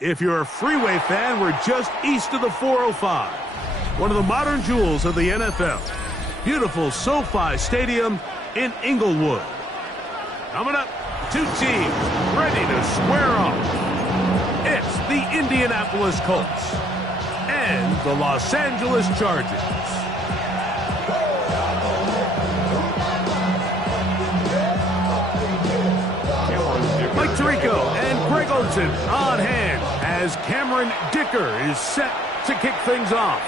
If you're a Freeway fan, we're just east of the 405. One of the modern jewels of the NFL. Beautiful SoFi Stadium in Inglewood. Coming up, two teams ready to square off. It's the Indianapolis Colts and the Los Angeles Chargers. Mike Tirico and Greg Olsen on hand as Cameron Dicker is set to kick things off.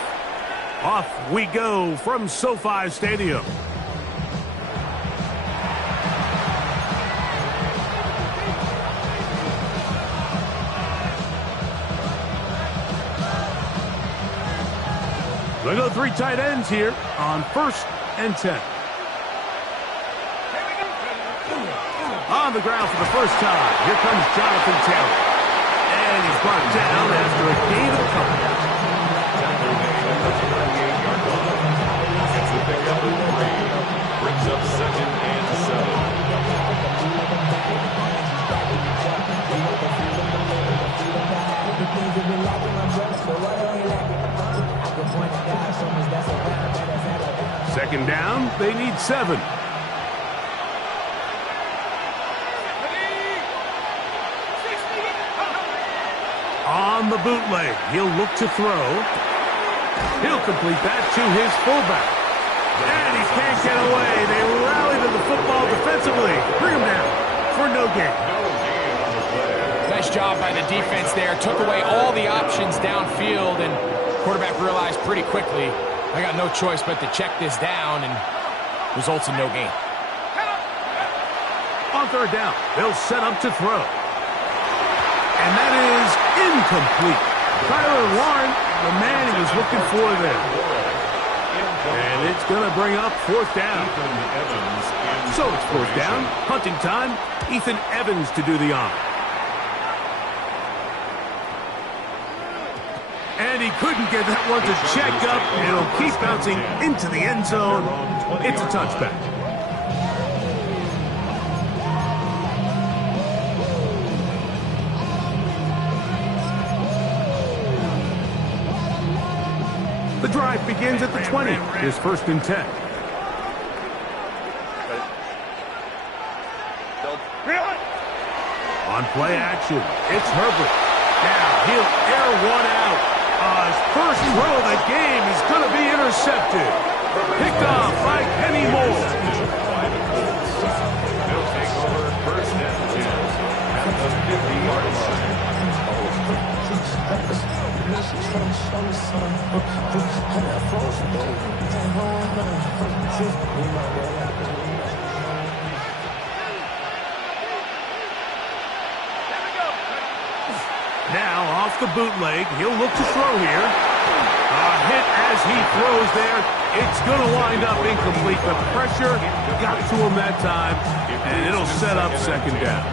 Off we go from SoFi Stadium. They go three tight ends here on 1st and 10. On the ground for the first time, here comes Jonathan Taylor. And he's brought down after a gain of a couple. Gets the pickup of 3. Brings up 2nd and 7. 2nd down, they need 7. On the bootleg, he'll look to throw. He'll complete that to his fullback. And he can't get away. They rally to the football defensively. Bring him down for no gain. Nice job by the defense there. Took away all the options downfield, and quarterback realized pretty quickly, I got no choice but to check this down, and results in no gain. On 3rd down, they'll set up to throw. And that is incomplete. Tyler Warren, the man he was looking for there. And it's going to bring up 4th down. So it's 4th down. Hunting time. Ethan Evans to do the honor. And he couldn't get that one to check up. It'll keep bouncing into the end zone. It's a touchback. The drive begins at the 20. Here's 1st and 10. On play action, it's Herbert. Now he'll air one out. His first throw of the game is going to be intercepted. Picked off by Kenny Moore. They'll take over 1st and 10 at the 50-yard line. Now off the bootleg, he'll look to throw here. A hit as he throws there. It's going to wind up incomplete. The pressure got to him that time, and it'll set up 2nd down.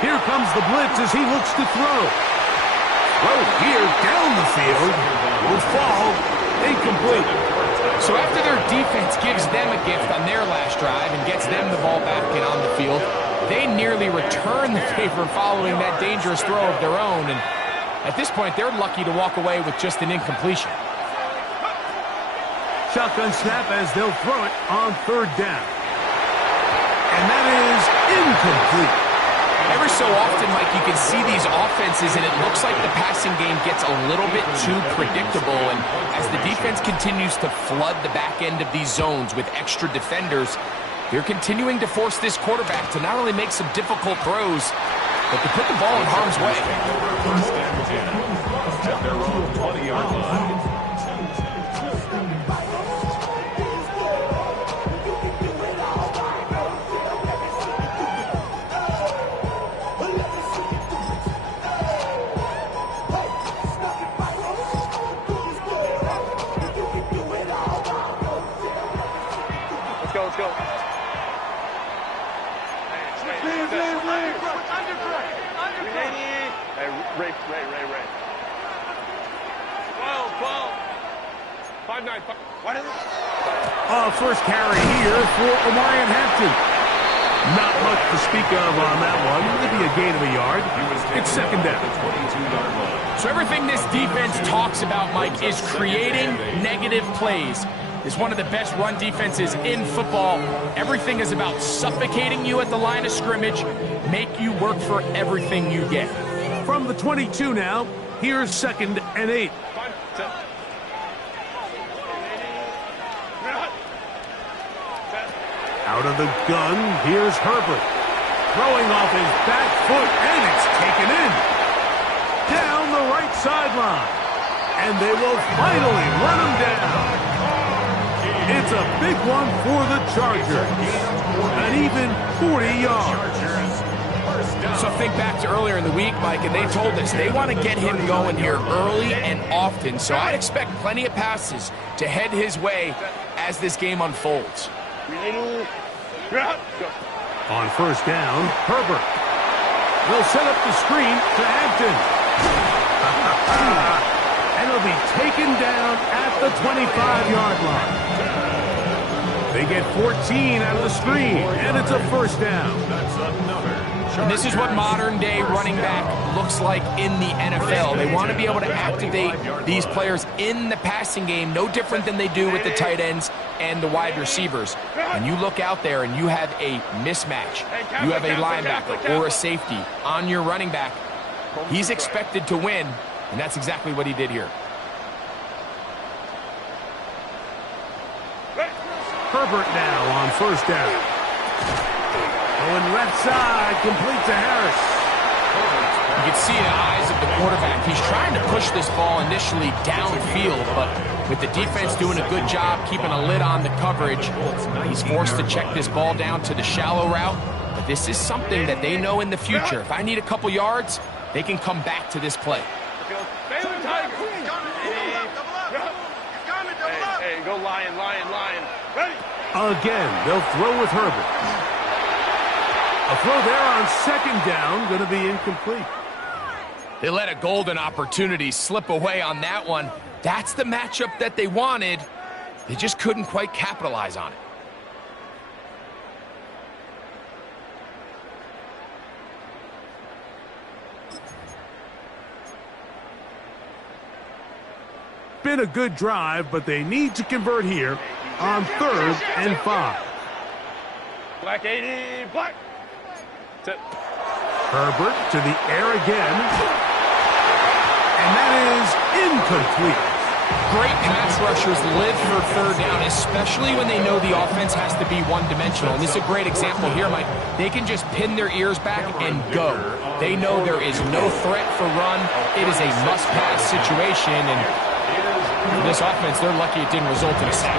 Here comes the blitz as he looks to throw. Throw here down the field. Will fall incomplete. So after their defense gives them a gift on their last drive and gets them the ball back and on the field, they nearly return the favor following that dangerous throw of their own. And at this point, they're lucky to walk away with just an incompletion. Shotgun snap as they'll throw it on 3rd down. And that is incomplete. Every so often, Mike, you can see these offenses, and it looks like the passing game gets a little bit too predictable. And as the defense continues to flood the back end of these zones with extra defenders, they're continuing to force this quarterback to not only make some difficult throws, but to put the ball in harm's way. 1st and 10 at their own 20-yard line. Let's go. Hey, Ray. 12. 5-9. What is it? First carry here for Omarion Hampton. Not much to speak of on that one. Maybe a gain of a yard. It's second down. So everything this defense talks about, Mike, is creating negative plays. It's one of the best run defenses in football. Everything is about suffocating you at the line of scrimmage, make you work for everything you get. From the 22 now, here's 2nd and 8. Out of the gun, here's Herbert. Throwing off his back foot, and it's taken in. Down the right sideline. And they will finally run him down. It's a big one for the Chargers. An even 40 yards. So think back to earlier in the week, Mike, and they told us they want to get him going here early and often. So I'd expect plenty of passes to head his way as this game unfolds. On first down, Herbert. They'll set up the screen to Hampton. And he'll be taken down at the 25-yard line. They get 14 out of the screen, and it's a first down. And this is what modern-day running back looks like in the NFL. They want to be able to activate these players in the passing game, no different than they do with the tight ends and the wide receivers. When you look out there and you have a mismatch, you have a linebacker or a safety on your running back, he's expected to win, and that's exactly what he did here. Herbert now on first down. Going left side, complete to Harris. You can see the eyes of the quarterback. He's trying to push this ball initially downfield, but with the defense doing a good job keeping a lid on the coverage, he's forced to check this ball down to the shallow route. But this is something that they know in the future. If I need a couple yards, they can come back to this play. Hey, go Lion. Ready? Again, they'll throw with Herbert. A throw there on second down, going to be incomplete. They let a golden opportunity slip away on that one. That's the matchup that they wanted. They just couldn't quite capitalize on it. Been a good drive, but they need to convert here on 3rd and 5. Black 80, black. Herbert to the air again. And that is incomplete. Great pass rushers live for 3rd down, especially when they know the offense has to be one-dimensional. And this is a great example here, Mike. They can just pin their ears back and go. They know there is no threat for run. It is a must-pass situation, and this offense, they're lucky it didn't result in a sack.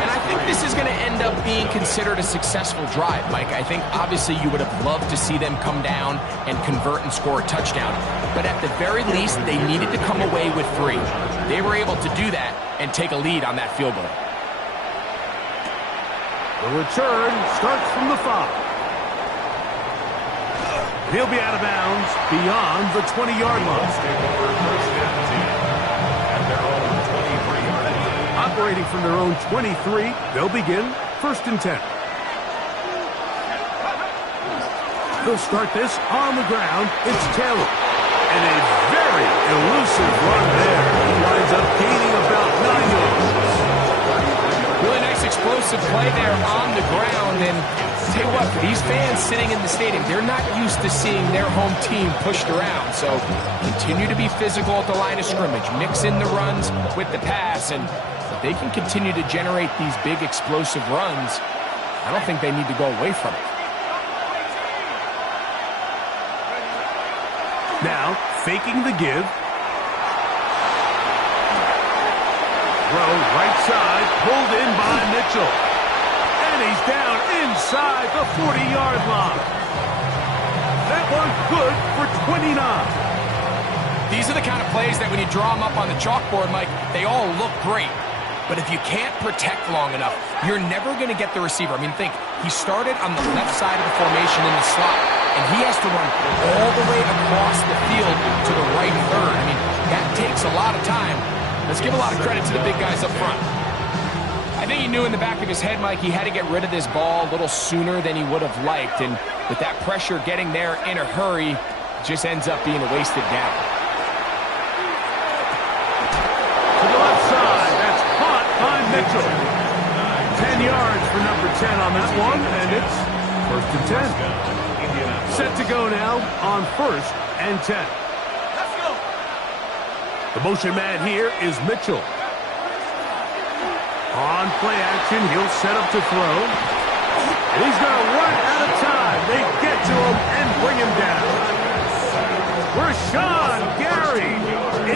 And I think this is going to end up being considered a successful drive, Mike. I think obviously you would have loved to see them come down and convert and score a touchdown. But at the very least, they needed to come away with 3. They were able to do that and take a lead on that field goal. The return starts from the 5. He'll be out of bounds beyond the 20-yard line. Operating from their own 23, they'll begin 1st and 10. They'll start this on the ground. It's Taylor. And a very elusive run there. He winds up gaining about 9 yards. Really nice explosive play there on the ground. And tell you what, for these fans sitting in the stadium, they're not used to seeing their home team pushed around. So continue to be physical at the line of scrimmage. Mix in the runs with the pass, and they can continue to generate these big explosive runs. I don't think they need to go away from it. Now, faking the give. Throw right side, pulled in by Mitchell. And he's down inside the 40-yard line. That one good for 29. These are the kind of plays that when you draw them up on the chalkboard, Mike, they all look great. But if you can't protect long enough, you're never going to get the receiver. I mean, think, he started on the left side of the formation in the slot, and he has to run all the way across the field to the right third. I mean, that takes a lot of time. Let's give a lot of credit to the big guys up front. I think he knew in the back of his head, Mike, he had to get rid of this ball a little sooner than he would have liked. And with that pressure getting there in a hurry, it just ends up being a wasted down. To the left side, that's caught by Mitchell. 10 yards for number 10 on that one, and it's 1st and 10. Set to go now on 1st and 10. Let's go. The motion man here is Mitchell. On play action, he'll set up to throw. And he's going to run out of time. They get to him and bring him down. Rashawn Gary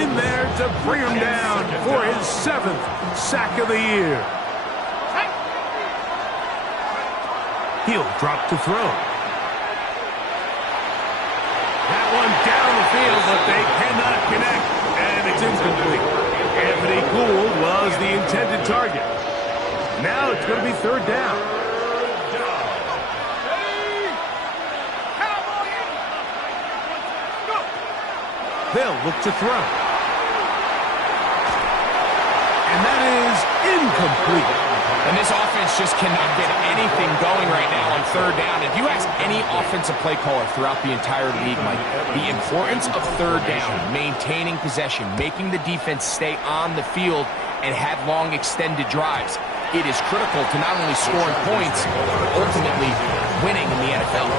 in there to bring him down for his 7th sack of the year. He'll drop to throw. That one down the field, but they cannot connect, and it's incomplete. Anthony Gould was the intended target. Now it's going to be 3rd down. They'll look to throw. And that is incomplete. And this offense just cannot get anything going right now on 3rd down. If you ask any offensive play caller throughout the entire league, Mike, the importance of 3rd down, maintaining possession, making the defense stay on the field and have long extended drives, it is critical to not only scoring points, but ultimately winning in the NFL.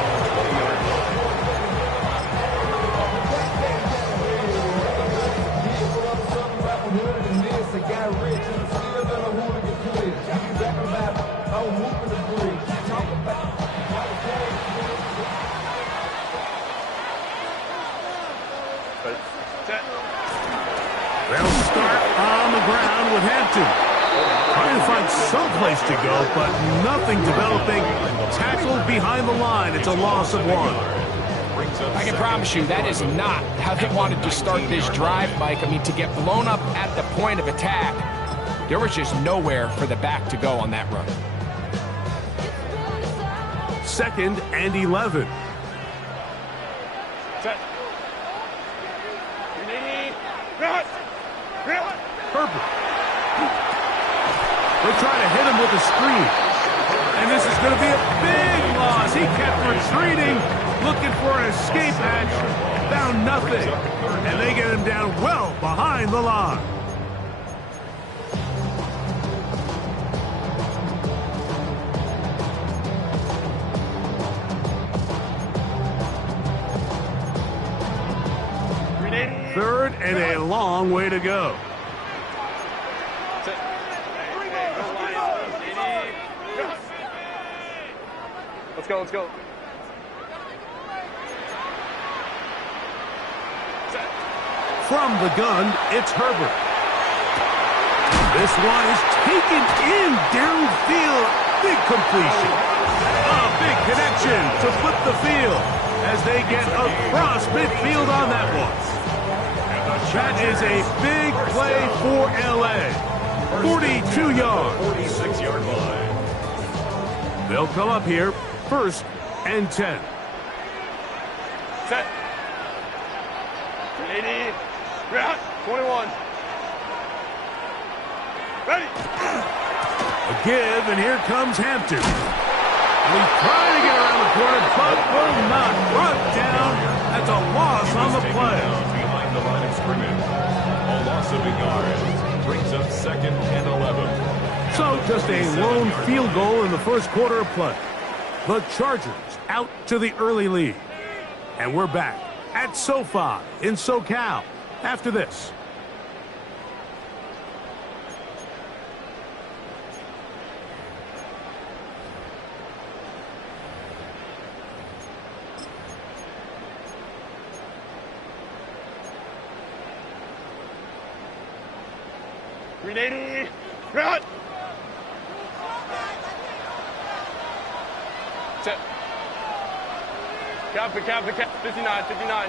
They'll start on the ground with Hampton. Trying to find some place to go, but nothing developing. Tackled behind the line. It's a loss of 1. I can promise you that is not how they wanted to start this drive, Mike. I mean, to get blown up at the point of attack, there was just nowhere for the back to go on that run. 2nd and 11. Set. Herbert. They're trying to hit him with a screen. And this is going to be a big loss. He kept retreating, looking for an escape hatch. Found nothing. And they get him down well behind the line. Third and a long way to go. Let's go, let's go. From the gun, it's Herbert. This one is taken in downfield. Big completion. A big connection to flip the field as they get across midfield on that one. That is a big play for L.A. 42 yards. 46-yard line. They'll come up here, 1st and 10. Set. 80. 21. Ready. A give, and here comes Hampton. And he's trying to get around the corner, but will not. Brought down. That's a loss on the play. Behind the line of scrimmage. A loss of 8 yards brings up 2nd and 11. So just a lone field goal in the first quarter of play. The Chargers out to the early lead. And we're back at SoFi in SoCal after this. Grenade. Run. Set. Cap. 59.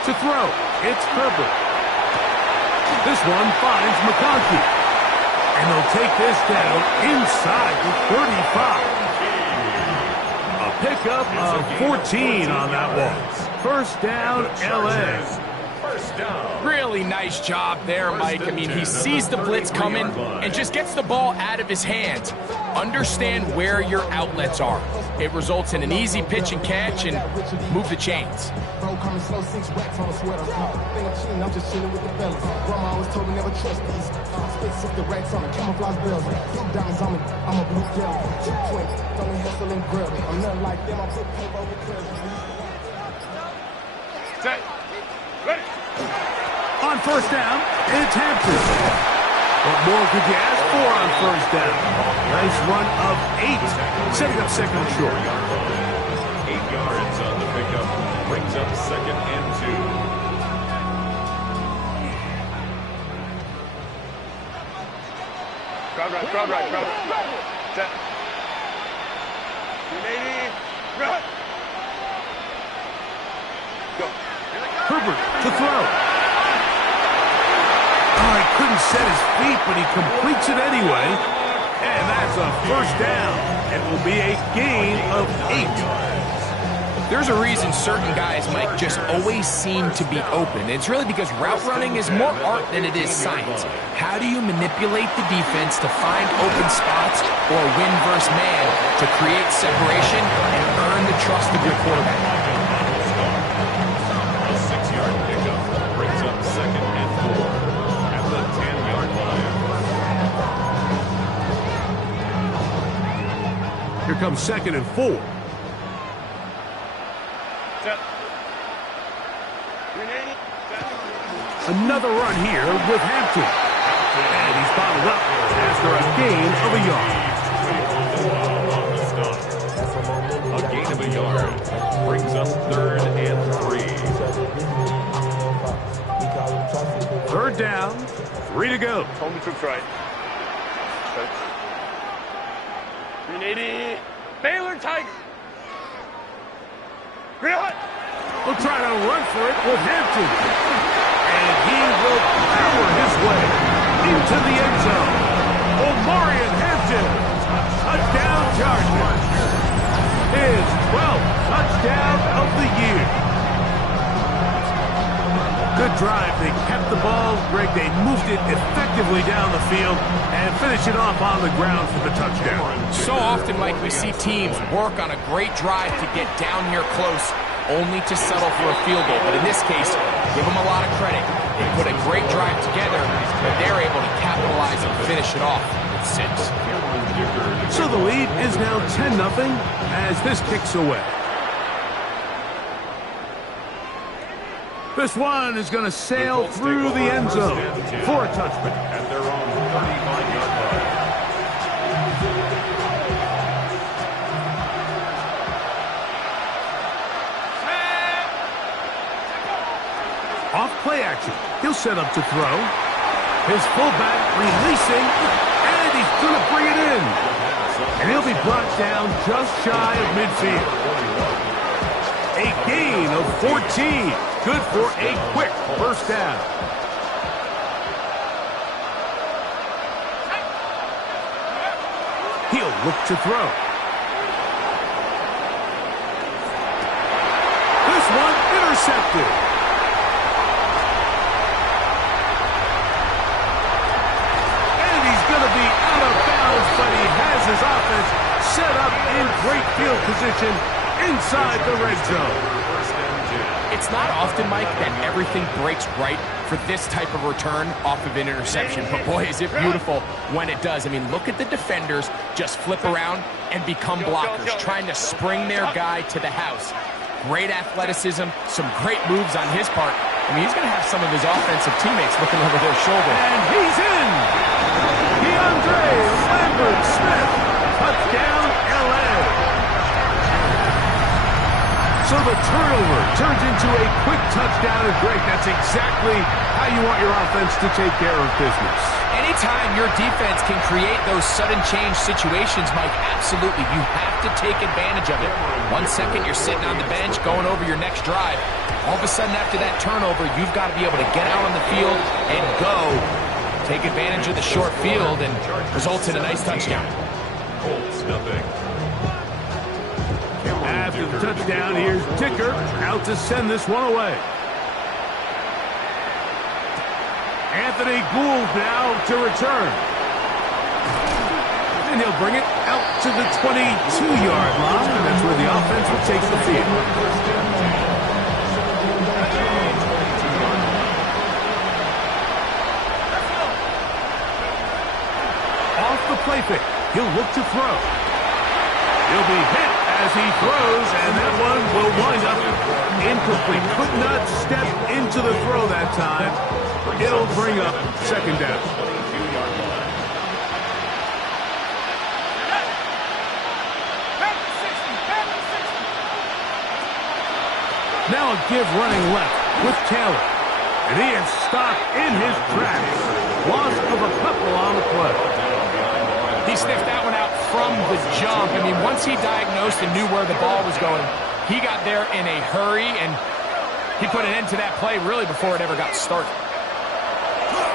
To throw, it's Herbert. This one finds McConkey. And they'll take this down inside the 35. A pickup of 14 on that one. First down, L.A. First down. Really nice job there, Mike. I mean, he sees the blitz coming and just gets the ball out of his hands. Understand where your outlets are. It results in an easy pitch and catch and move the chains. Bro, coming slow, 6 racks on a sweater. Think I'm cheating, I'm just chilling with the fellas. Grandma always told me never trust these. Spit 60 racks on a camouflage bells. Pink diamonds on me, I'm a blue devil. Chip twin, don't hustle and grub. I'm nothing like them, I put paper over curves. Set. Ready. On first down, it's Hampton. What more could you ask for on first down? Nice run of 8, setting up second and short. 8 yards on the pickup. Brings up second and 2. Crowd right. Set. 380. Run. Go. Herbert to throw. Oh, he couldn't set his feet, but he completes it anyway. And that's a first down. It will be a gain of 8. There's a reason certain guys, Mike, just always seem to be open. It's really because route running is more art than it is science. How do you manipulate the defense to find open spots or win versus man to create separation and earn the trust of your quarterback? A 6-yard pickup brings up second and 4 at the 10-yard line. Here comes second and 4. Set. 380. Set. Another run here with Hampton. And he's bottled up after a gain of a yard. On the stop. A gain of a yard brings up third and 3. Third down, 3 to go. Home to troops right. Set. 380. Baylor Tigers. Green hot. Will try to run for it with Hampton. And he will power his way into the end zone. Omarion Hampton, touchdown Chargers. His 12th touchdown of the year. Good drive. They kept the ball. Greg, they moved it effectively down the field and finished it off on the ground for the touchdown. So often, Mike, we see teams work on a great drive to get down here close, only to settle for a field goal. But in this case, give them a lot of credit. They put a great drive together, but they're able to capitalize and finish it off with 6. So the lead is now 10-0 as this kicks away. This one is going to sail through the end zone for a touchback. At their own 35-yard line. Off play action. He'll set up to throw. His fullback releasing, and he's going to bring it in. And he'll be brought down just shy of midfield. A gain of 14. Good for a quick first down. He'll look to throw. This one intercepted. And he's going to be out of bounds, but he has his offense set up in great field position inside the red zone. It's not often, Mike, that everything breaks right for this type of return off of an interception. But boy, is it beautiful when it does. I mean, look at the defenders just flip around and become blockers, trying to spring their guy to the house. Great athleticism, some great moves on his part. I mean, he's going to have some of his offensive teammates looking over their shoulder. And he's in! DeAndre Lambert-Smith, touchdown, L.A. So the turnover turns into a quick touchdown, and Greg, that's exactly how you want your offense to take care of business. Anytime your defense can create those sudden change situations, Mike, absolutely, you have to take advantage of it. 1 second, you're sitting on the bench, going over your next drive. All of a sudden, after that turnover, you've got to be able to get out on the field and go. Take advantage of the short field and results in a nice touchdown. Colts nothing. After the touchdown, here's Dicker out to send this one away. Anthony Gould now to return. And he'll bring it out to the 22-yard line. And that's where the offense will take the field. Off the play fake. He'll look to throw. He'll be hit as he throws, and that one will wind up incomplete. Could not step into the throw that time. It'll bring up second down. Now a give running left with Taylor. And he is stopped in his tracks. Loss of a couple on the play. He sniffed that one out from the jump. I mean, once he diagnosed and knew where the ball was going, he got there in a hurry, and he put an end to that play really before it ever got started.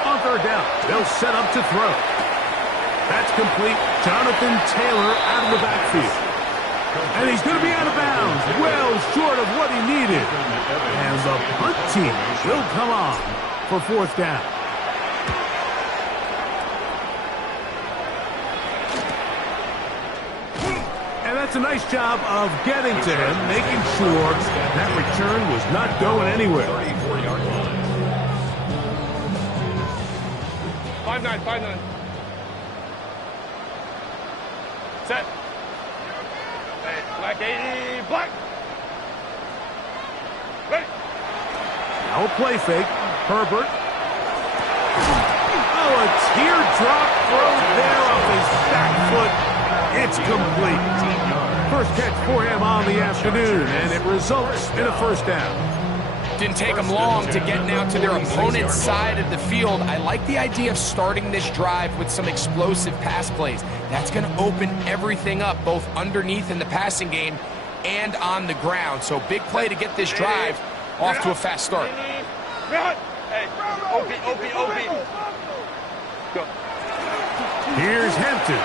On third down, they'll set up to throw. That's complete. Jonathan Taylor out of the backfield. And he's going to be out of bounds, well short of what he needed. And the punt team will come on for fourth down. And that's a nice job of getting to him, making sure that return was not going anywhere. 5-9, 5-9. Set. Hey, black 80, black. Ready. Now a play fake. Herbert. Oh, a teardrop throw there off his back foot. It's complete. First catch for him on the afternoon, and it results in a first down. Didn't take them long to get now to their opponent's side of the field. I like the idea of starting this drive with some explosive pass plays. That's going to open everything up, both underneath in the passing game and on the ground. So big play to get this drive off to a fast start. Hey, OP. Go. Here's Hampton.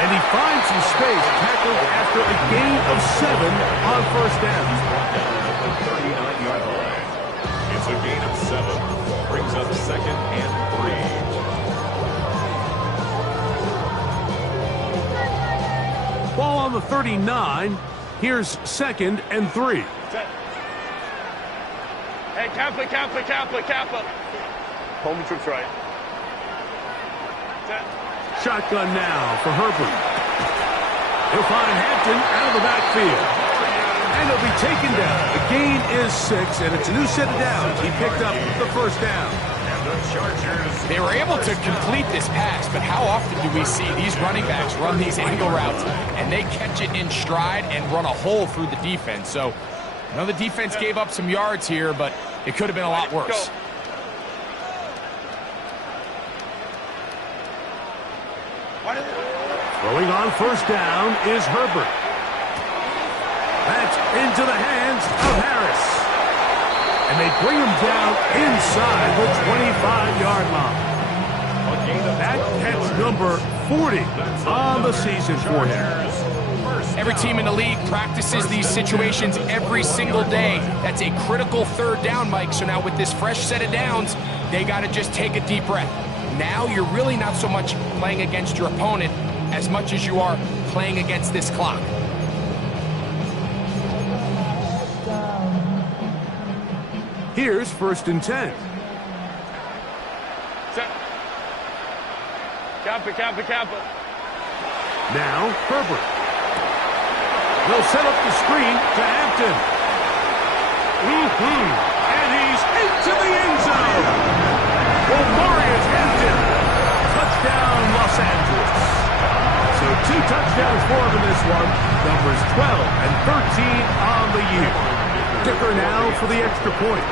And he finds some space, tackled after a gain of 7 on first down. 39-yard line. It's a gain of 7. Brings up second and 3. Ball on the 39. Here's second and 3. Set. Hey, Kappa. Hold me troops right. Set. Shotgun now for Herbert. He'll find Hampton out of the backfield. And he'll be taken down. The gain is 6, and it's a new set of downs. He picked up the first down. They were able to complete this pass, but how often do we see these running backs run these angle routes and they catch it in stride and run a hole through the defense? So, I know the defense gave up some yards here, but it could have been a lot worse. Throwing on first down is Herbert. That's into the hands of Harris. And they bring him down inside the 25-yard line. That catch number 40 on the season for him. Every team in the league practices these situations every single day. That's a critical third down, Mike. So now with this fresh set of downs, they got to just take a deep breath. Now you're really not so much playing against your opponent as much as you are playing against this clock. Here's first and 10. Set. Kappa. Now Herbert. They'll set up the screen to Hampton. And he's into the end zone. Marius Hampton. Touchdown, Los Angeles. So 2 touchdowns for him in this one. Numbers 12 and 13 on the year. Dicker now for the extra point.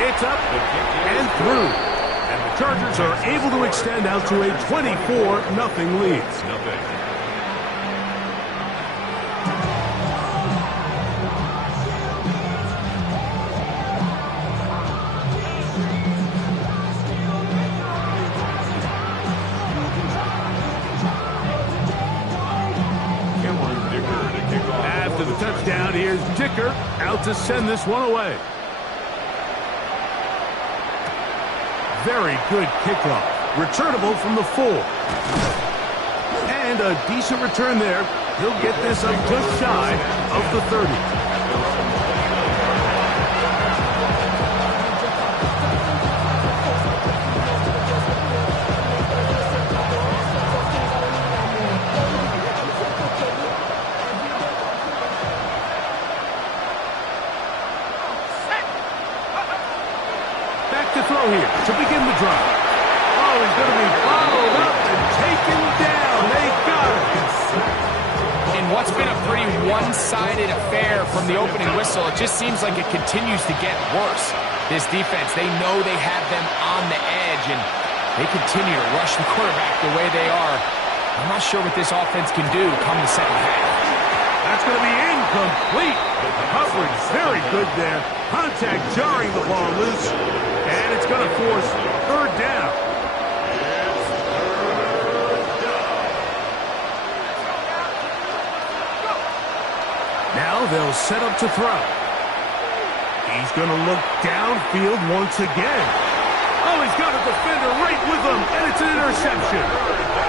It's up and through. And the Chargers are able to extend out to a 24-0 lead. After the touchdown, here's Dicker out to send this one away. Very good kickoff. Returnable from the 4. And a decent return there. He'll get this up just shy of the 30. Back to throw here to begin the drive. Oh, he's going to be followed up and taken down. They got it. In what's been a pretty one-sided affair from the opening whistle, it just seems like it continues to get worse. This defense, they know they have them on the edge, and they continue to rush the quarterback the way they are. I'm not sure what this offense can do come the second half. That's going to be incomplete. Coverage very good there. Contact jarring the ball loose. And it's going to force third down. Now they'll set up to throw. He's going to look downfield once again. Oh, he's got a defender right with him, and it's an interception.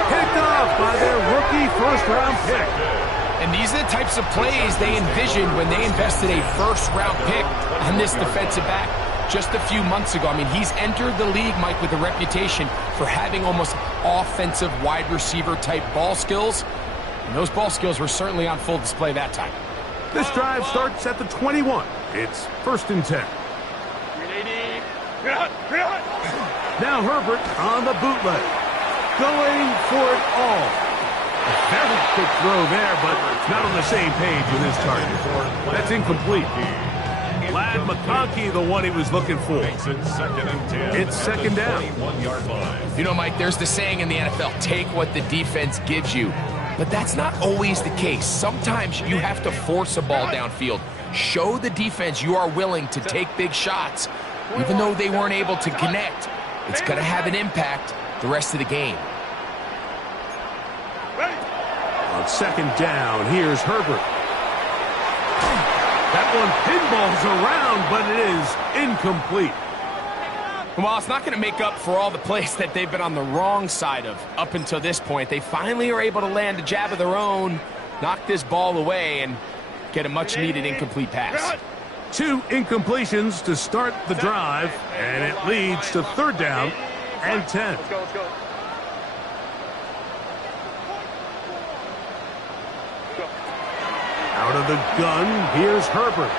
Picked off by their rookie first-round pick. And these are the types of plays they envisioned when they invested a first-round pick on this defensive back just a few months ago. I mean, he's entered the league, Mike, with a reputation for having almost offensive wide receiver type ball skills. And those ball skills were certainly on full display that time. This drive starts at the 21. It's 1st and 10. Now Herbert on the bootleg. Going for it all. A very quick throw there, but not on the same page with his target. That's incomplete. Lad McConkey, the one he was looking for. It's 2nd and 10. It's second down. 21-yard line. You know, Mike, there's the saying in the NFL, take what the defense gives you. But that's not always the case. Sometimes you have to force a ball downfield. Show the defense you are willing to take big shots. Even though they weren't able to connect, it's going to have an impact the rest of the game. On second down, here's Herbert. That one pinballs around, but it is incomplete. Well, it's not going to make up for all the plays that they've been on the wrong side of up until this point. They finally are able to land a jab of their own, knock this ball away, and get a much-needed incomplete pass. 2 incompletions to start the drive, and it leads to 3rd down and 10. Let's go. Out of the gun, here's Herbert.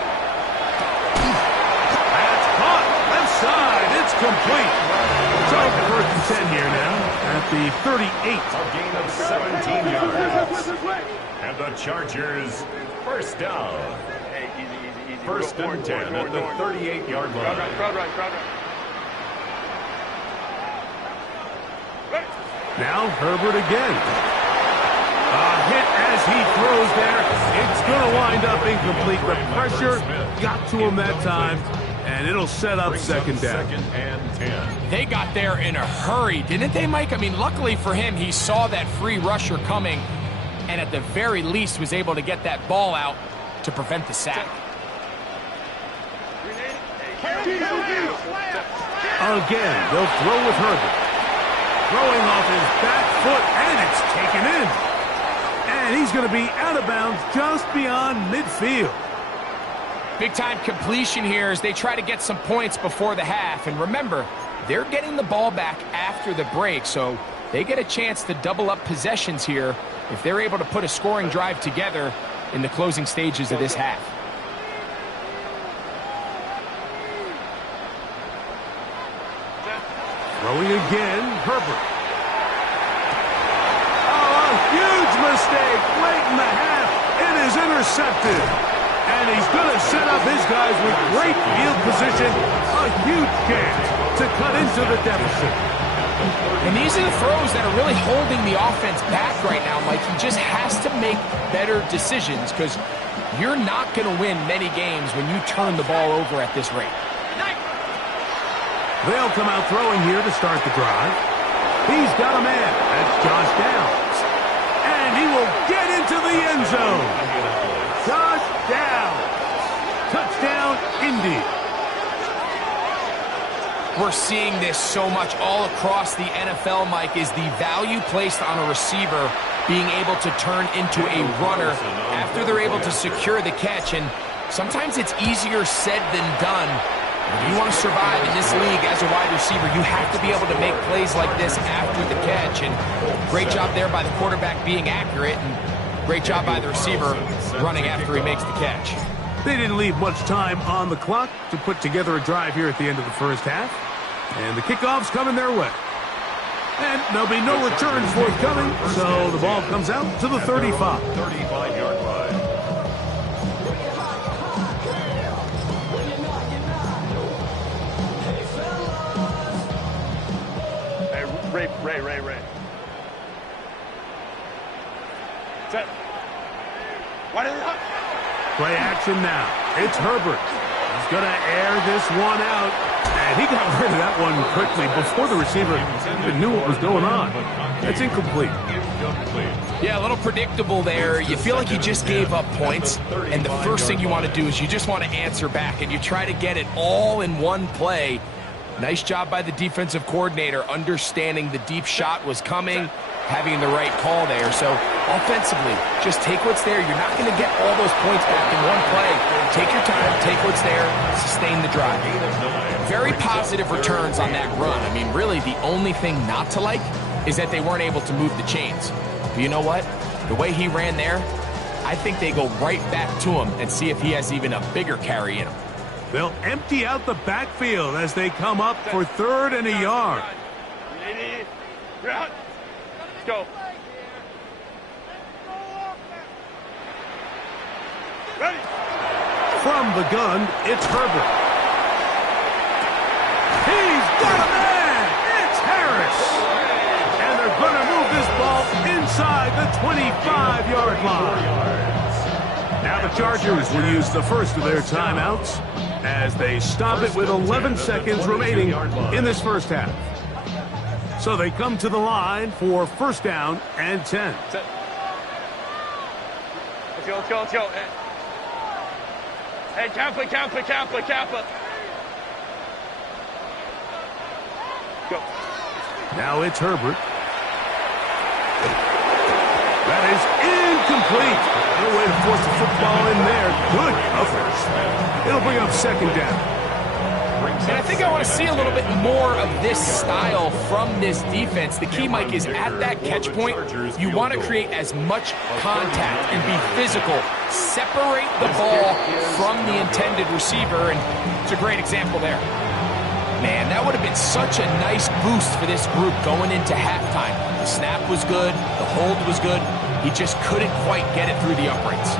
That's caught, left side, it's complete. So 1st and 10 here now at the 38. A gain of 17 yards. And the Chargers, first down. Hey, easy. 1st and 10 at the 38-yard line. Crowd run. Now Herbert again. A hit as he throws there. It's going to wind up incomplete. The pressure got to him that time, and it'll set up second down. 2nd and 10. They got there in a hurry, didn't they, Mike? I mean, luckily for him, he saw that free rusher coming, and at the very least was able to get that ball out to prevent the sack. Again, they'll throw with Herbert. Throwing off his back foot, and it's taken in. And he's going to be out of bounds just beyond midfield. Big-time completion here as they try to get some points before the half. And remember, they're getting the ball back after the break, so they get a chance to double up possessions here if they're able to put a scoring drive together in the closing stages of this half. Throwing again, Herbert. Oh, a huge mistake late in the half. It is intercepted. And he's going to set up his guys with great field position. A huge chance to cut into the deficit. And these are the throws that are really holding the offense back right now, Mike. He just has to make better decisions because you're not going to win many games when you turn the ball over at this rate. They'll come out throwing here to start the drive. He's got a man. That's Josh Downs. And he will get into the end zone. Josh Downs. Touchdown, Indy. we're seeing this so much all across the NFL, Mike, is the value placed on a receiver being able to turn into a runner after they're able to secure the catch. And sometimes it's easier said than done. When you want to survive in this league as a wide receiver, you have to be able to make plays like this after the catch. And great job there by the quarterback being accurate, and great job by the receiver running after he makes the catch. They didn't leave much time on the clock to put together a drive here at the end of the first half. And the kickoff's coming their way. And there'll be no returns forthcoming, so the ball comes out to the 35. 35-yard line. Hey, Ray. Set. Why did it not? Play action now. It's Herbert. He's going to air this one out. And he got rid of that one quickly before the receiver even knew what was going on. That's incomplete. Yeah, a little predictable there. You feel like you just gave up points, and the first thing you want to do is you just want to answer back, and you try to get it all in one play. Nice job by the defensive coordinator understanding the deep shot was coming, having the right call there. So offensively, just take what's there. You're not going to get all those points back in one play. Take your time, take what's there, sustain the drive. Very positive returns on that run. I mean, really, the only thing not to like is that they weren't able to move the chains. But you know what? The way he ran there, I think they go right back to him and see if he has even a bigger carry in him. They'll empty out the backfield as they come up for 3rd and a yard. Let's go. Ready. From the gun, it's Herbert. He's got a man! It's Harris! And they're going to move this ball inside the 25-yard line. Now the Chargers will use the first of their timeouts as they stop it with 11 seconds remaining in this first half. So they come to the line for 1st down and 10. Set. Let's go. Hey, Kappa. Go. Now it's Herbert. That is incomplete. No way to force the football in there. Good coverage. It'll bring up 2nd down. And I think I want to see a little bit more of this style from this defense. The key, Mike, is at that catch point, you want to create as much contact and be physical. Separate the ball from the intended receiver, and it's a great example there. Man, that would have been such a nice boost for this group going into halftime. The snap was good. The hold was good. He just couldn't quite get it through the uprights.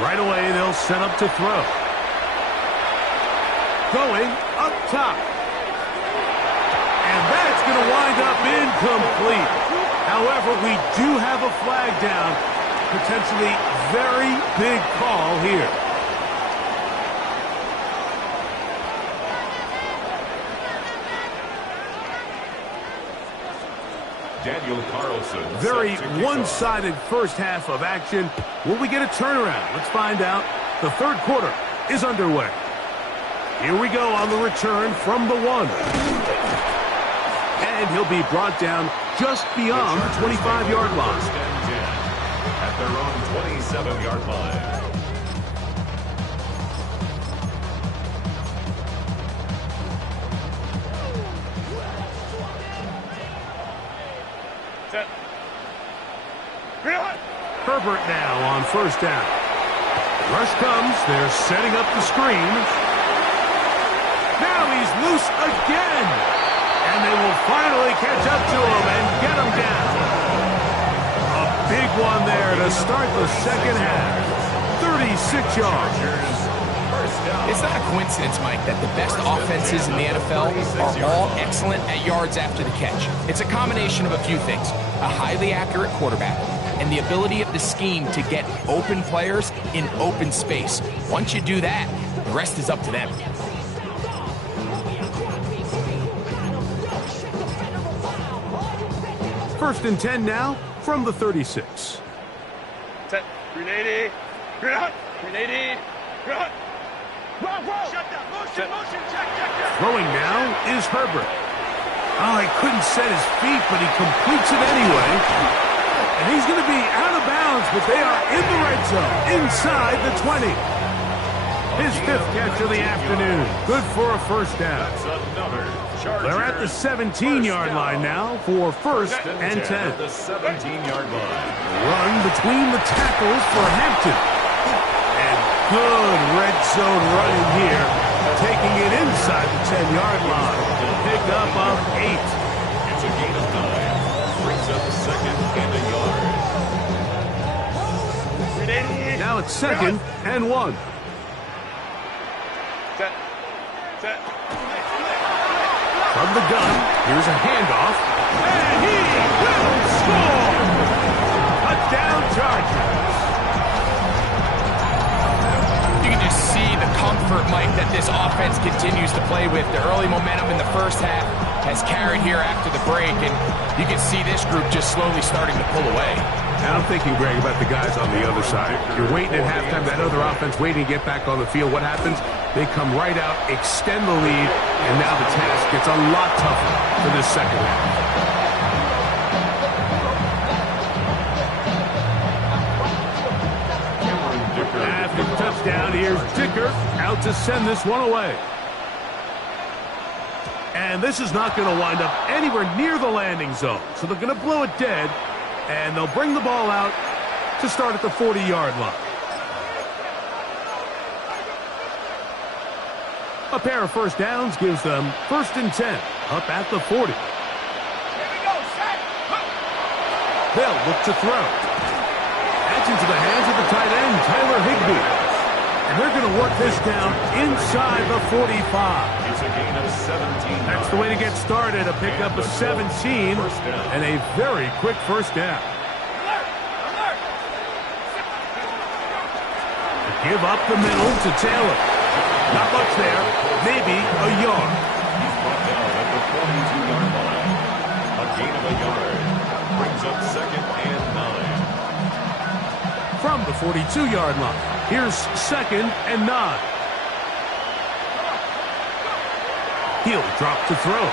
Right away, they'll set up to throw. Going up top. And that's going to wind up incomplete. However, we do have a flag down. Potentially very big call here. Daniel Carlson. Very one-sided first half of action. Will we get a turnaround? Let's find out. The 3rd quarter is underway. Here we go on the return from the 1. And he'll be brought down just beyond the 25-yard line. At their own 27-yard line. Set. Herbert now on 1st down. Rush comes. They're setting up the screen. Now he's loose again. And they will finally catch up to him and get him down. A big one there to start the 2nd half. 36 yards. It's not a coincidence, Mike, that the best offenses in the NFL are all excellent at yards after the catch. It's a combination of a few things. A highly accurate quarterback and the ability of the scheme to get open players in open space. Once you do that, the rest is up to them. First and 10 now from the 36. Set. 380. Green out. 380. Green out. Shut down. Motion. Check. Throwing now is Herbert. Oh, he couldn't set his feet, but he completes it anyway. And he's going to be out of bounds, but they are in the red zone, inside the 20. His 5th catch of the afternoon. Good for a first down. They're at the 17-yard line now for first and 10. The 17-yard line. Run between the tackles for Hampton. And good red zone running here, taking it inside the 10-yard line. Pick up of 8. It's a gain of 9. Brings up second and a yard. Now it's second and 1. Set. From the gun, here's a handoff, and he will score! Touchdown Chargers! You can just see the comfort, Mike, that this offense continues to play with. The early momentum in the first half has carried here after the break, and you can see this group just slowly starting to pull away. And I'm thinking, Greg, about the guys on the other side. You're waiting at halftime, that other offense waiting to get back on the field. What happens? They come right out, extend the lead, and now the task gets a lot tougher for this second half. After the touchdown, here's Dicker out to send this one away. And this is not going to wind up anywhere near the landing zone. So they're going to blow it dead, and they'll bring the ball out to start at the 40-yard line. A pair of first downs gives them first and 10 up at the 40. They'll look to throw. That's into the hands of the tight end, Tyler Higbee. And they're going to work this down inside the 45. It's a gain of 17. That's the way to get started, a pickup of 17 and a very quick first down. Give up the middle to Taylor. Not much there, maybe a yard. He's brought down at the 42-yard line. A gain of a yard. Brings up second and 9. From the 42-yard line, here's second and 9. He'll drop to throw.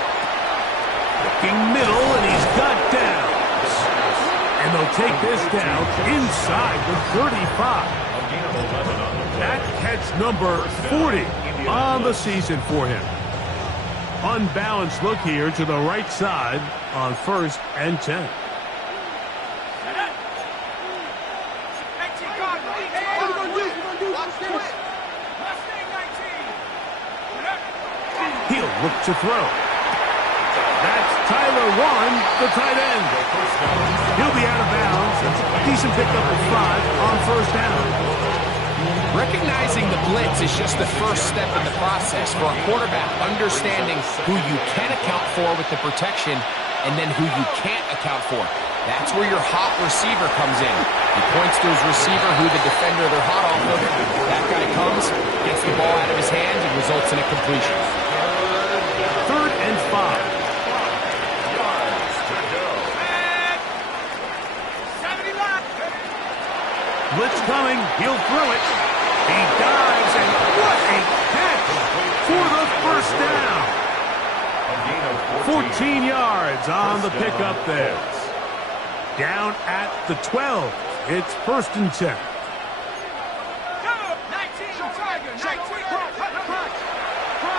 Looking middle, and he's got downs. And they'll take this down inside the 35. A gain of 11 on the play. That catch number 40 on the season for him. Unbalanced look here to the right side on first and 10. He'll look to throw. That's Tyler Warren, the tight end. He'll be out of bounds. Decent pickup of 5 on first down. Recognizing the blitz is just the first step in the process for a quarterback, understanding who you can account for with the protection and then who you can't account for. That's where your hot receiver comes in. He points to his receiver who the defender they're hot off of. That guy comes, gets the ball out of his hands, and results in a completion. Third and 5. Blitz coming, he'll throw it. He dives, and what a catch for the first down. 14 yards on the pickup there. Down at the 12. It's first and 10.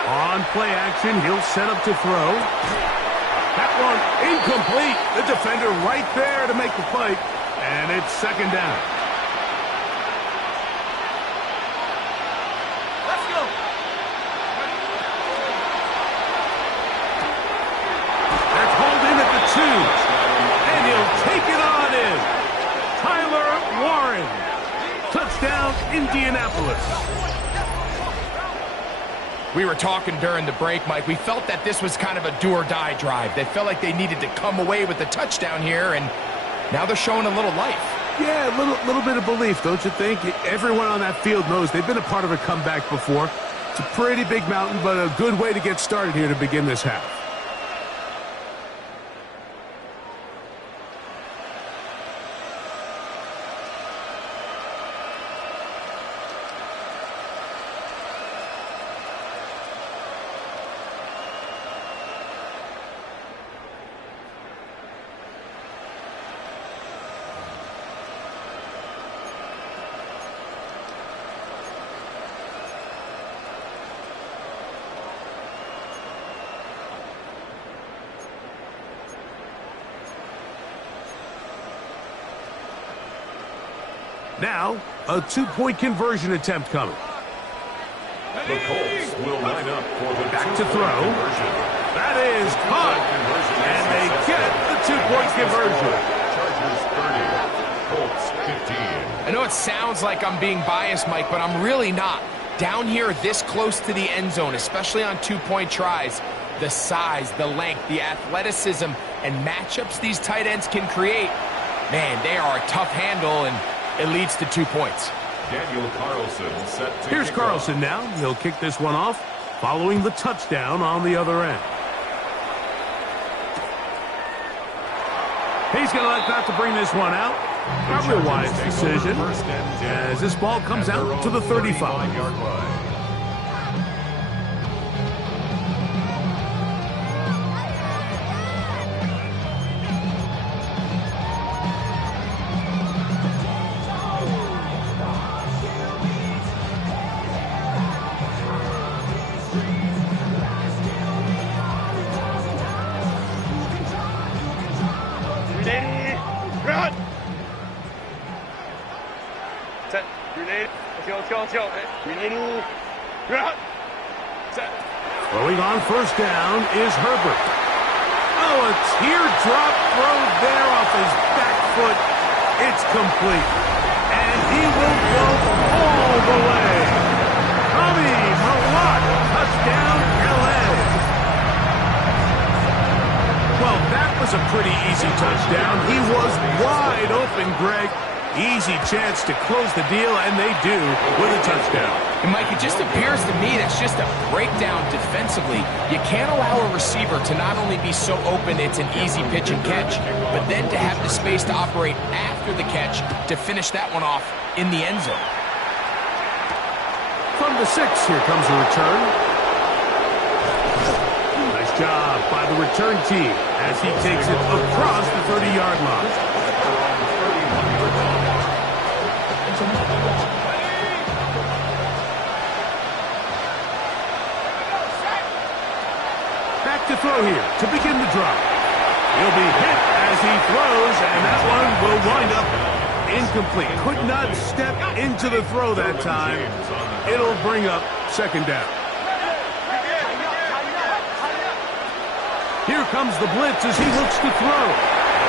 On play action, he'll set up to throw. That one incomplete. The defender right there to make the play, and it's second down. And he'll take it on in. Tyler Warren. Touchdown, Indianapolis. We were talking during the break, Mike. We felt that this was kind of a do-or-die drive. They felt like they needed to come away with the touchdown here, and now they're showing a little life. Yeah, a little bit of belief, don't you think? Everyone on that field knows they've been a part of a comeback before. It's a pretty big mountain, but a good way to get started here to begin this half. Now, a 2-point conversion attempt coming. The Colts will line up for the Back to throw. That is caught. And they get the 2-point conversion. Chargers 30, Colts 15. I know it sounds like I'm being biased, Mike, but I'm really not. Down here this close to the end zone, especially on 2-point tries, the size, the length, the athleticism, and matchups these tight ends can create, man, they are a tough handle, and it leads to 2 points. Daniel Carlson set to Here's Carlson now. He'll kick this one off, following the touchdown on the other end. He's going to like not to bring this one out. Probably a wise decision, as this ball comes out to the 35-yard line. Throwing on first down is Herbert. Oh, a teardrop throw there off his back foot. It's complete. And he will go all the way. Tommy Malott, touchdown, LA. Well, that was a pretty easy touchdown. He was wide open, Greg. Easy chance to close the deal, and they do with a touchdown. And, Mike, it just appears to me that's just a breakdown defensively. You can't allow a receiver to not only be so open it's an easy pitch and catch, but then to have the space to operate after the catch to finish that one off in the end zone. From the 6, here comes a return. Nice job by the return team as he takes it across the 30-yard line. Back to throw here to begin the drive. He'll be hit as he throws, and that one will wind up incomplete. Could not step into the throw that time. It'll bring up second down. Here comes the blitz as he looks to throw.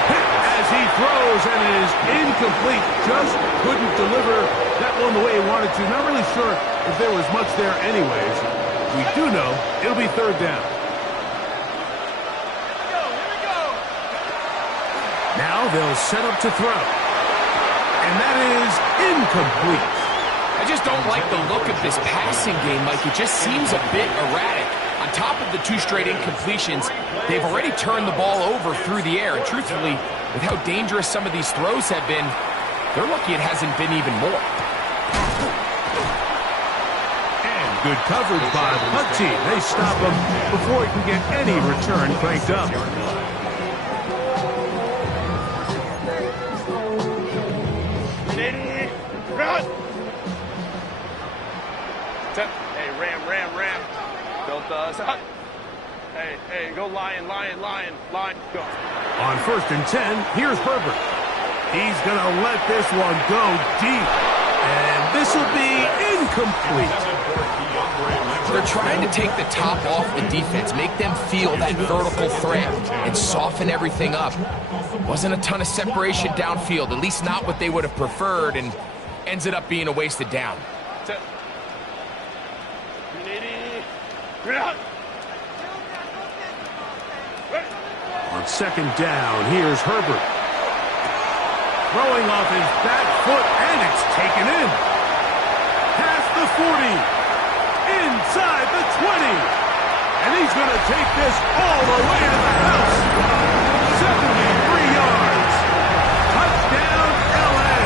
Hit as he throws, and it is incomplete. Just couldn't deliver that one the way he wanted to. Not really sure if there was much there anyways. We do know it'll be third down. Now they'll set up to throw. And that is incomplete. I just don't like the look of this passing game, Mike. It just seems a bit erratic. On top of the 2 straight incompletions, they've already turned the ball over through the air. And truthfully, with how dangerous some of these throws have been, they're lucky it hasn't been even more. And good coverage by the punt team. They stop him before he can get any return cranked up. Hey, ram. Built us. Hey, go lion, go. On first and 10, here's Herbert. He's going to let this one go deep. And this will be incomplete. They're trying to take the top off the defense, make them feel that vertical threat, and soften everything up. Wasn't a ton of separation downfield, at least not what they would have preferred, and ends it up being a wasted down. On second down, here's Herbert. Throwing off his back foot, and it's taken in. Past the 40. Inside the 20. And he's going to take this all the way to the house. 73 yards. Touchdown, LA.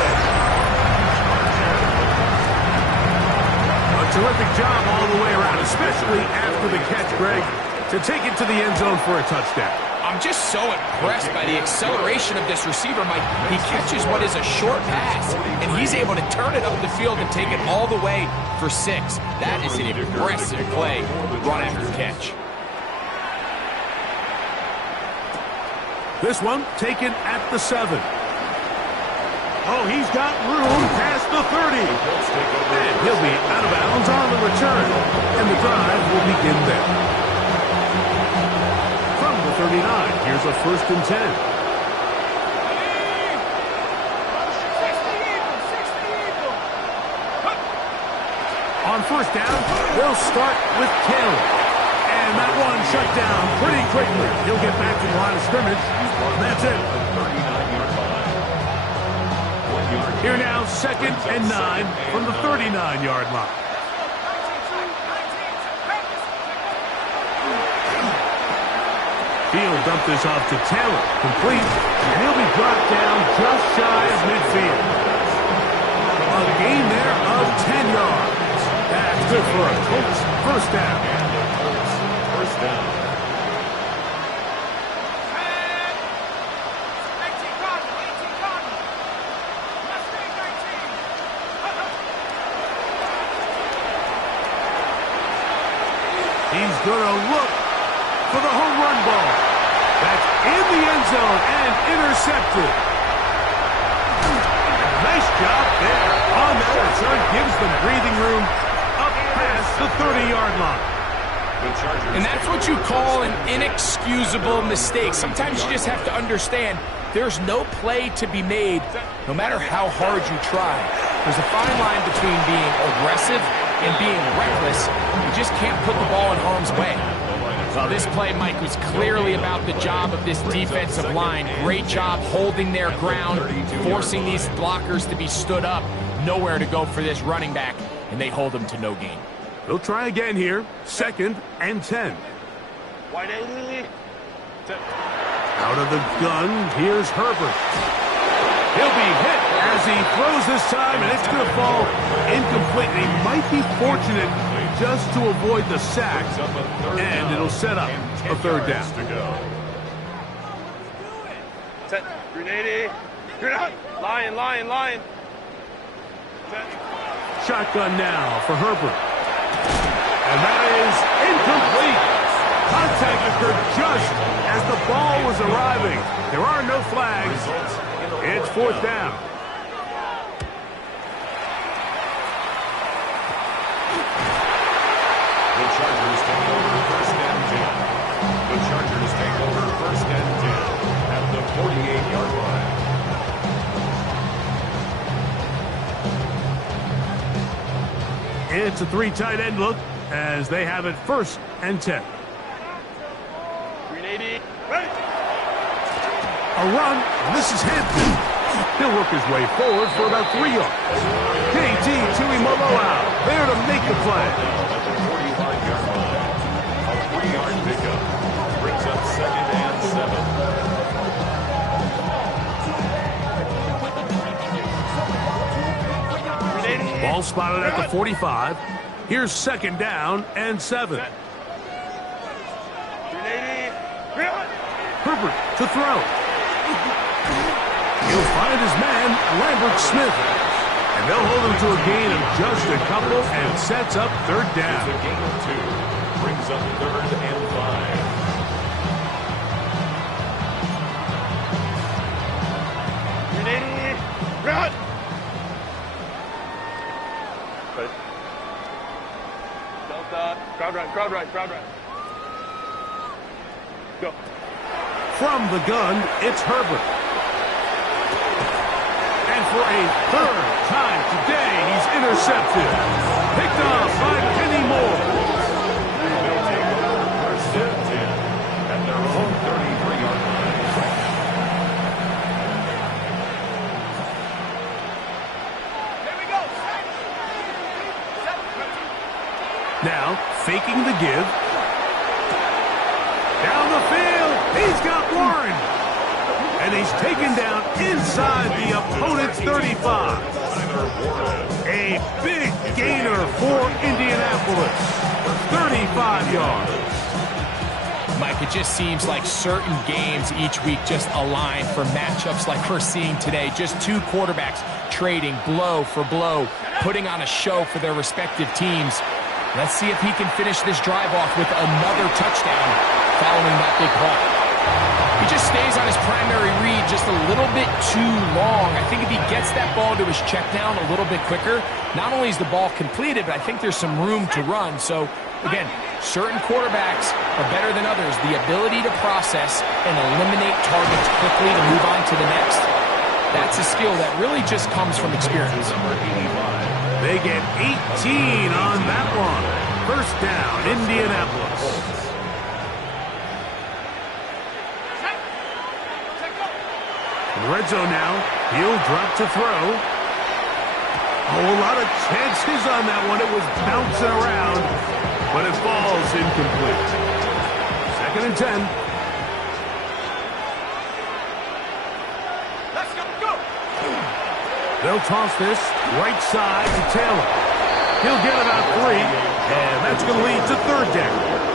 A terrific job all the way around, especially after the catch, Greg, to take it to the end zone for a touchdown. I'm just so impressed by the acceleration of this receiver, Mike. He catches what is a short pass, and he's able to turn it up the field and take it all the way for 6. That is an impressive play, run after catch. This one taken at the 7. Oh, he's got room past the 30. And he'll be out of bounds on the return. And the drive will begin there. From the 39, here's a 1st and 10. On 1st down, they'll start with Taylor. And that one shut down pretty quickly. He'll get back to the line of scrimmage. That's it. Here now, 2nd and 9 from the 39-yard line. Field dumped this off to Taylor. Complete. And he'll be brought down just shy of midfield. A gain there of 10 yards. That's good for a Colts 1st down. First down. He's going to look for the home run ball. That's in the end zone and intercepted. Nice job there on that return. Gives them breathing room up past the 30-yard line. And that's what you call an inexcusable mistake. Sometimes you just have to understand there's no play to be made no matter how hard you try. There's a fine line between being aggressive and being reckless. You just can't put the ball in harm's way. Well, this play, Mike, was clearly about the job of this defensive line. Great job holding their ground, forcing these blockers to be stood up. Nowhere to go for this running back, and they hold him to no gain. They'll try again here. 2nd and 10. Wide 80. Out of the gun, here's Herbert. He'll be hit as he throws this time, and it's going to fall incomplete. He might be fortunate just to avoid the sack, and it'll set up a 3rd down. Set. 380. You're not. Lion. Set. Shotgun now for Herbert. And that is incomplete. Contact occurred just as the ball was arriving. There are no flags. It's 4th down. The Chargers take over 1st and 10. The Chargers take over 1st and 10 at the 48-yard line. It's a 3 tight end look as they have it 1st and 10. 380. Ready. A run. This is Hampton. He'll work his way forward for about 3 yards. KT Tuimoloau there to make the play. At the 45-yard line. A 3-yard pickup brings up 2nd and 7. Ball spotted at the 45. Here's 2nd down and 7. 380. Herbert to throw. He'll find his man, Lambert Smith. And they'll hold him to a gain of just a couple and sets up 3rd down. It's a gain of 2. Brings up 3rd and 5. 380. Run. Delta. Crowd run. Go. From the gun, it's Herbert. And for a 3rd time today, he's intercepted. Picked off by Kenny Moore. They'll take over 1st and 10 at their own 33-yard line. Here we go. Now, faking the give. Down the field, he's got Warren. And he's taken down inside the opponent's 35. A big gainer for Indianapolis. 35 yards. Mike, it just seems like certain games each week just align for matchups like we're seeing today. Just 2 quarterbacks trading blow for blow, putting on a show for their respective teams. Let's see if he can finish this drive off with another touchdown following that big haul. just stays on his primary read just a little bit too long. I think if he gets that ball to his check down a little bit quicker, not only is the ball completed, but I think there's some room to run. So, again, certain quarterbacks are better than others. The ability to process and eliminate targets quickly to move on to the next, that's a skill that really just comes from experience. They get 18 on that one. First down, Indianapolis. In the red zone now, he'll drop to throw. Oh, a lot of chances on that one. It was bouncing around, but it falls incomplete. 2nd and 10. Let's go. They'll toss this right side to Taylor. He'll get about 3, and that's going to lead to 3rd down.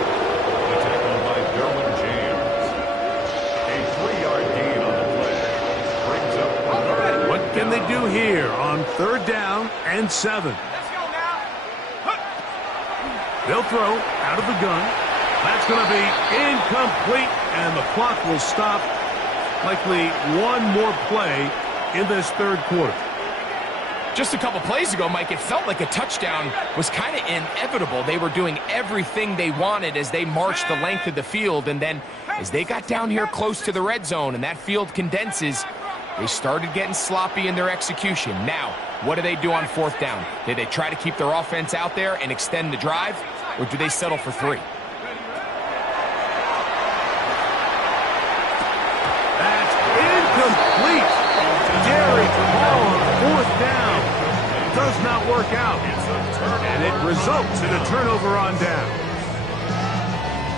Can they do here on 3rd down and 7? Let's go now. They'll throw out of the gun. That's going to be incomplete, and the clock will stop. Likely one more play in this 3rd quarter. Just a couple plays ago, Mike, it felt like a touchdown was kind of inevitable. They were doing everything they wanted as they marched the length of the field, and then as they got down here close to the red zone and that field condenses, they started getting sloppy in their execution. Now, what do they do on 4th down? Do they try to keep their offense out there and extend the drive, or do they settle for 3? That's incomplete. Derek Hall on 4th down. Does not work out. And it results in a turnover on down.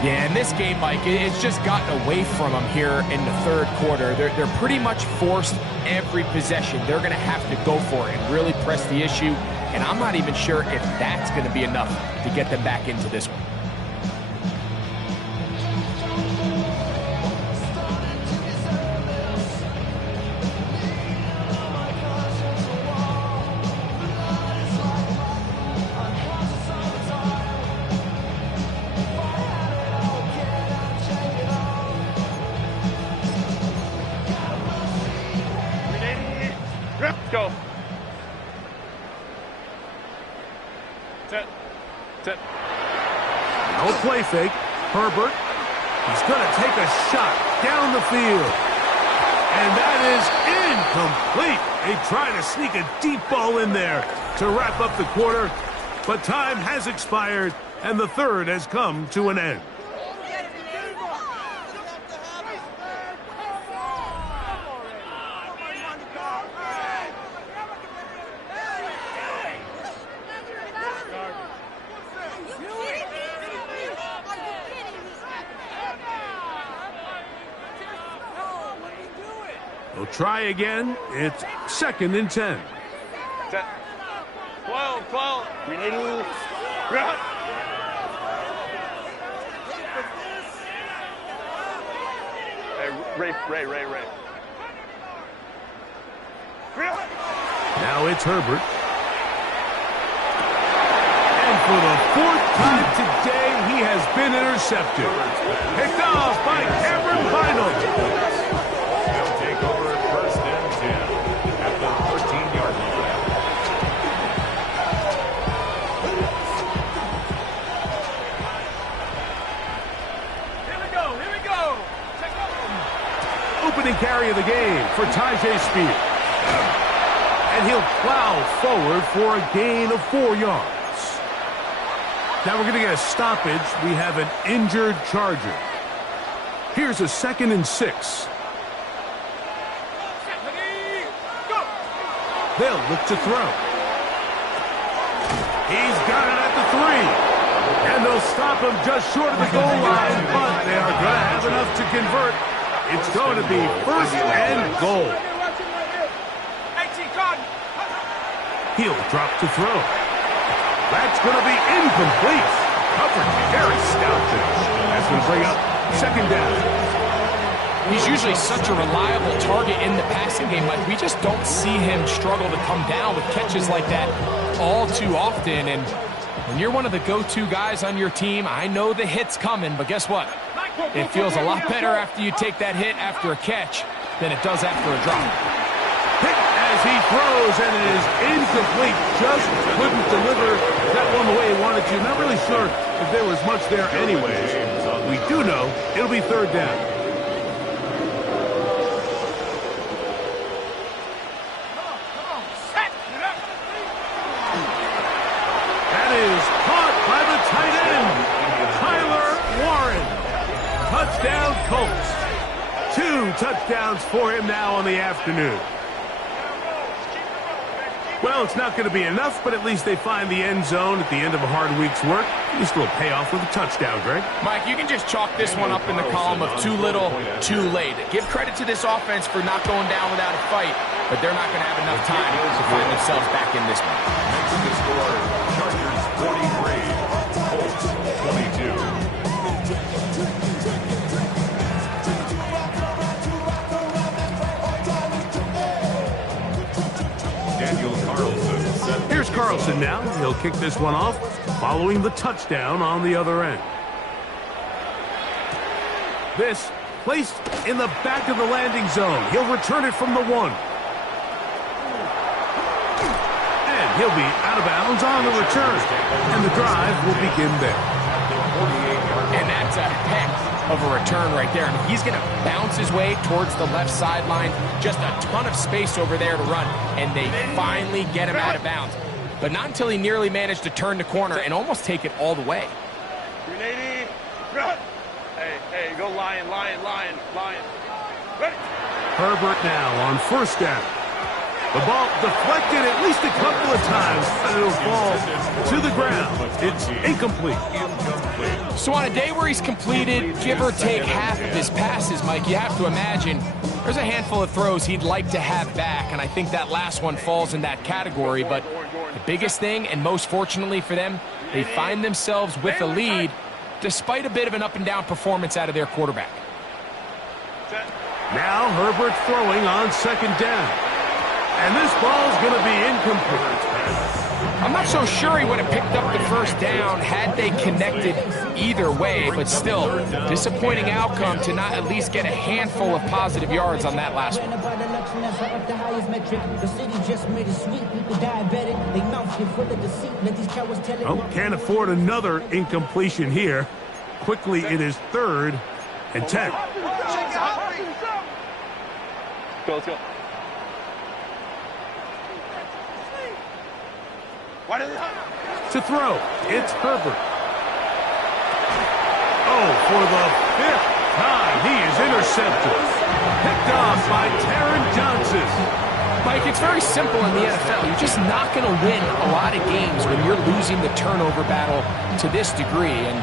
Yeah, in this game, Mike, it's just gotten away from them here in the 3rd quarter. They're pretty much forced every possession. They're going to have to go for it and really press the issue. And I'm not even sure if that's going to be enough to get them back into this one. Go. Set. No play fake. Herbert. He's going to take a shot down the field. And that is incomplete. They try to sneak a deep ball in there to wrap up the quarter. But time has expired, and the 3rd has come to an end. They'll try again. It's 2nd and 10. 12. Grenade. Run. Hey, Ray. Now it's Herbert. And for the 4th time today, he has been intercepted. Picked off by Cameron Vinyl. They'll take over 1st and 10 at the 13-yard line. Here we go. Opening carry of the game for Tajay Spears. And he'll plow forward for a gain of 4 yards. Now we're going to get a stoppage. We have an injured Charger. Here's a 2nd and 6. They'll look to throw. He's got it at the 3. And they'll stop him just short of the goal line, but they are going to have enough to convert. It's going to be 1st and goal. He'll drop to throw. That's going to be incomplete. Coverage very stout. That's going to bring up 2nd down. He's usually such a reliable target in the passing game, but we just don't see him struggle to come down with catches like that all too often. And when you're one of the go-to guys on your team, I know the hit's coming, but guess what? It feels a lot better after you take that hit after a catch than it does after a drop. Hit as he throws, and it is incomplete. Just couldn't deliver that one the way he wanted to. Not really sure if there was much there anyways. We do know it'll be third down. That is caught by the tight end, Tyler Warren. Touchdown Colts. 2 touchdowns for him now on the afternoon. Well, it's not going to be enough, but at least they find the end zone at the end of a hard week's work. At least a little payoff with a touchdown, Greg. Mike, you can just chalk this one up in the column of too little, too late. Give credit to this offense for not going down without a fight, but they're not going to have enough time to find themselves back in this one. Next to the score, Chargers 43, Colts 22. Here's Carlson now. He'll kick this one off following the touchdown on the other end. This placed in the back of the landing zone. He'll return it from the 1. And he'll be out of bounds on the return. And the drive will begin there. And that's a heck of a return right there. I mean, he's going to bounce his way towards the left sideline. Just a ton of space over there to run. And they finally get him out of bounds. But not until he nearly managed to turn the corner and almost take it all the way. 380. Run. Hey, go Lion. Ready. Herbert now on first down. The ball deflected at least a couple of times, and it'll fall to the ground. It's incomplete. So on a day where he's completed, give or take half of his passes, Mike, you have to imagine there's a handful of throws he'd like to have back, and I think that last one falls in that category. But the biggest thing, and most fortunately for them, they find themselves with a lead despite a bit of an up-and-down performance out of their quarterback. Now Herbert throwing on second down. And this ball's going to be incomplete. I'm not so sure he would have picked up the first down had they connected either way, but still, disappointing outcome to not at least get a handful of positive yards on that last one. Oh, can't afford another incompletion here. Quickly, it is 3rd and 10. Let's go. To throw, it's Herbert. Oh, for the 5th time, he is intercepted. Picked off by Taron Johnson. Mike, it's very simple in the NFL. You're just not going to win a lot of games when you're losing the turnover battle to this degree. And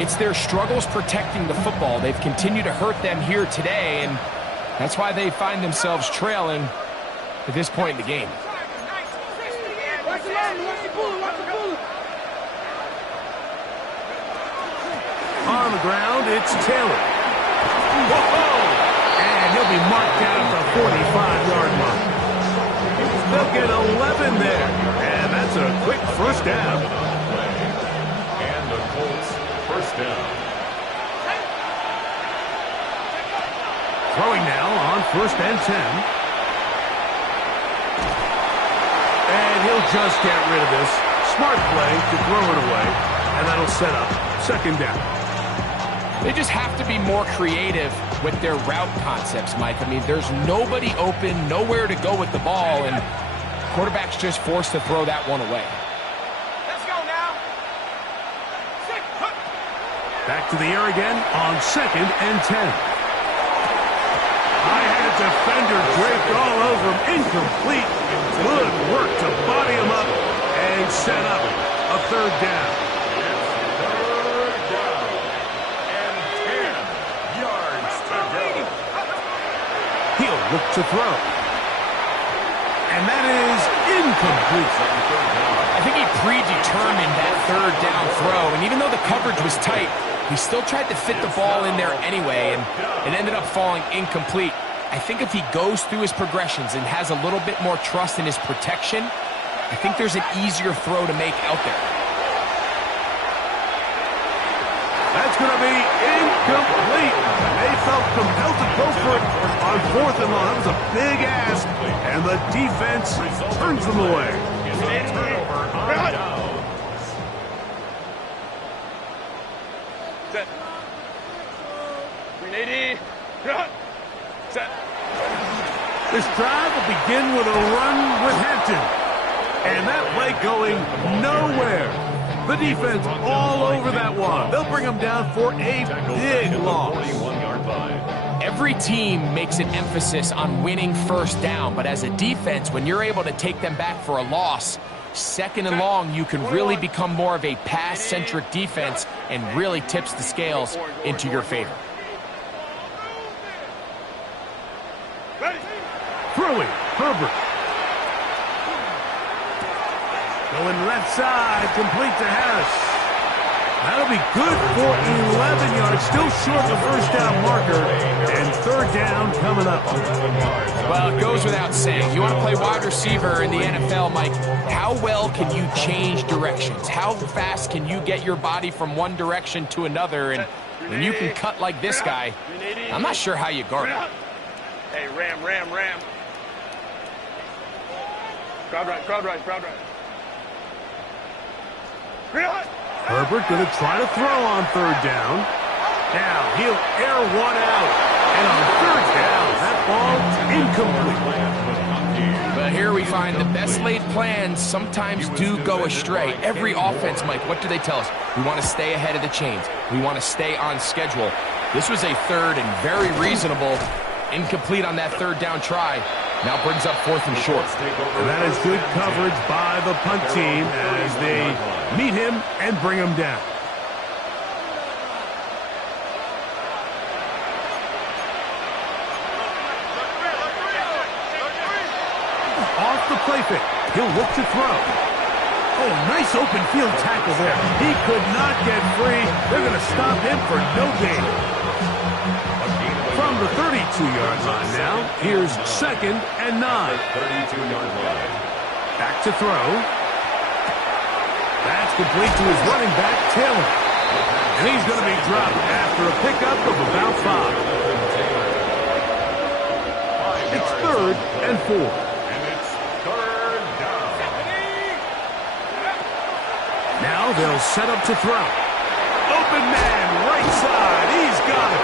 it's their struggles protecting the football. They've continued to hurt them here today, and that's why they find themselves trailing at this point in the game. On the ground, it's Taylor. Whoa! And he'll be marked down at the 45-yard mark. They'll get 11 there. And that's a quick first down. And the Colts first down. Throwing now on 1st and 10. And he'll just get rid of this. Smart play to throw it away. And that'll set up 2nd down. They just have to be more creative with their route concepts, Mike. I mean, there's nobody open, nowhere to go with the ball, and quarterback's just forced to throw that one away. Let's go now. Back to the air again on 2nd and 10. High-headed defender draped all over him. Incomplete. Good work to body him up and set up a 3rd down. He'll look to throw. And that is incomplete. I think he predetermined that 3rd down throw, and even though the coverage was tight, he still tried to fit the ball in there anyway, and it ended up falling incomplete. I think if he goes through his progressions and has a little bit more trust in his protection, I think there's an easier throw to make out there. That's going to be incomplete. Incomplete. They felt compelled to go for it on 4th and long. That was a big ask, and the defense turns them away. Is a turnover on downs. Set. 380. Set. This drive will begin with a run with Hampton. And that play going nowhere. The defense all over that one. They'll bring them down for a big loss. 41-yard line. Every team makes an emphasis on winning first down, but as a defense, when you're able to take them back for a loss, 2nd and long, you can really become more of a pass-centric defense and really tips the scales into your favor. Throwing, Herbert. Going left side, complete to Harris. That'll be good for 11 yards. Still short the first down marker. And 3rd down coming up. Well, it goes without saying. You want to play wide receiver in the NFL, Mike. How well can you change directions? How fast can you get your body from one direction to another? And when you can cut like this guy, I'm not sure how you guard it. Hey, ram. Crowd right. Herbert going to try to throw on 3rd down. Now he'll air one out. And on 3rd down, that ball incomplete. But here we find the best laid plans sometimes do go astray. Every offense, Mike, what do they tell us? We want to stay ahead of the chains. We want to stay on schedule. This was a 3rd and very reasonable. Incomplete on that 3rd down try. Now brings up 4th and short. And that is good coverage by the punt team as they meet him and bring him down. Off the play fake. He'll look to throw. Oh, nice open field tackle there. He could not get free. They're going to stop him for no gain. From the 32-yard line now, here's 2nd and 9. 32-yard line. Back to throw. That's complete to his running back, Taylor. And he's going to be dropped after a pickup of about 5. It's 3rd and 4. And it's 3rd down. Now they'll set up to throw. Open man, right side. He's got it.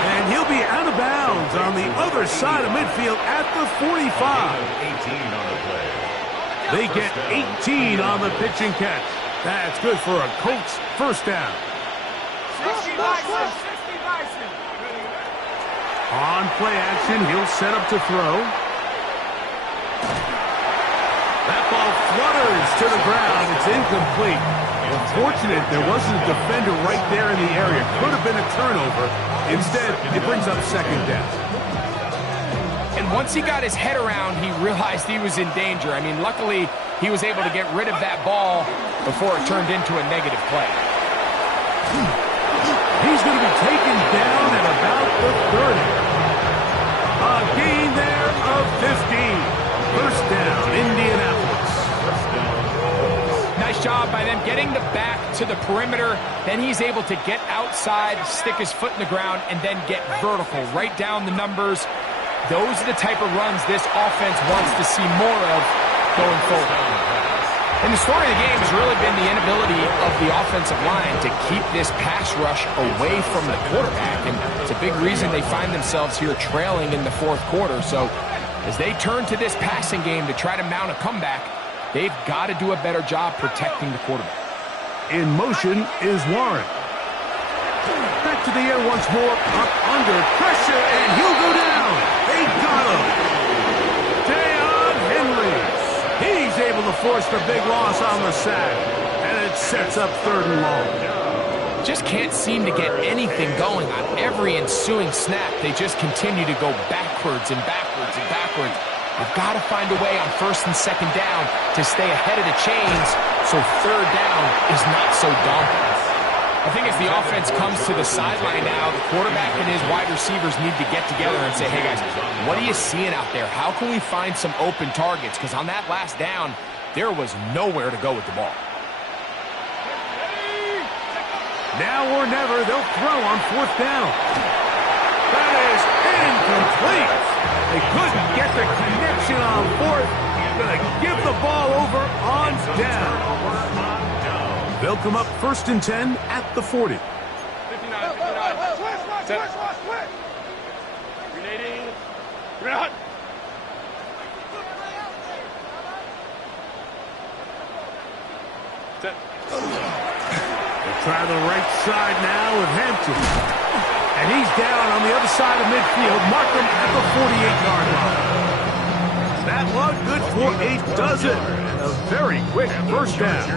And he'll be out of bounds on the other side of midfield at the 45. 18 on the play. They get 18 on the pitch and catch. That's good for a Colts first down. 60 Bison. On play action, he'll set up to throw. That ball flutters to the ground. It's incomplete. Unfortunate there wasn't a defender right there in the area. Could have been a turnover. Instead, it brings up 2nd down. And once he got his head around, he realized he was in danger. I mean, luckily, he was able to get rid of that ball before it turned into a negative play. He's going to be taken down at about the 30. A gain there of 15. First down, Indianapolis. Nice job by them getting the back to the perimeter. Then he's able to get outside, stick his foot in the ground, and then get vertical, right down the numbers. Those are the type of runs this offense wants to see more of going forward. And the story of the game has really been the inability of the offensive line to keep this pass rush away from the quarterback. And it's a big reason they find themselves here trailing in the 4th quarter. So as they turn to this passing game to try to mount a comeback, they've got to do a better job protecting the quarterback. In motion is Warren. Back to the air once more, up under pressure, and he'll go down. They got him. Deion Henry. He's able to force the big loss on the sack, and it sets up 3rd and long. Just can't seem to get anything going on every ensuing snap. They just continue to go backwards and backwards and backwards. They've got to find a way on 1st and 2nd down to stay ahead of the chains so 3rd down is not so daunting. I think as the offense comes to the sideline now, the quarterback and his wide receivers need to get together and say, hey guys, what are you seeing out there? How can we find some open targets? Because on that last down, there was nowhere to go with the ball. Now or never, they'll throw on 4th down. That is incomplete. They couldn't get the connection on 4th. Going to give the ball over on down. They'll come up 1st and 10 at the 40. 59. Switch. Grenading. Grenade. Set. They'll try the right side now with Hampton. And he's down on the other side of midfield. Mark him at the 48-yard line. That one good for a dozen. A very quick first down.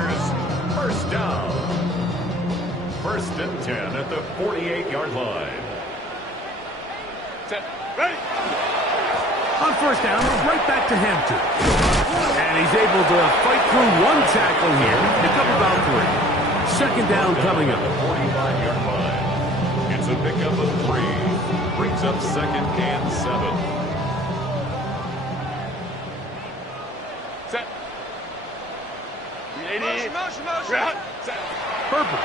First down. 1st and 10 at the 48-yard line. Set. Ready. On 1st down, right back to Hampton. And he's able to fight through one tackle here. Pick up about 3. 2nd down coming up. 45-yard line. It's a pickup of 3. Brings up 2nd and 7. Set. Motion. Set. Purple.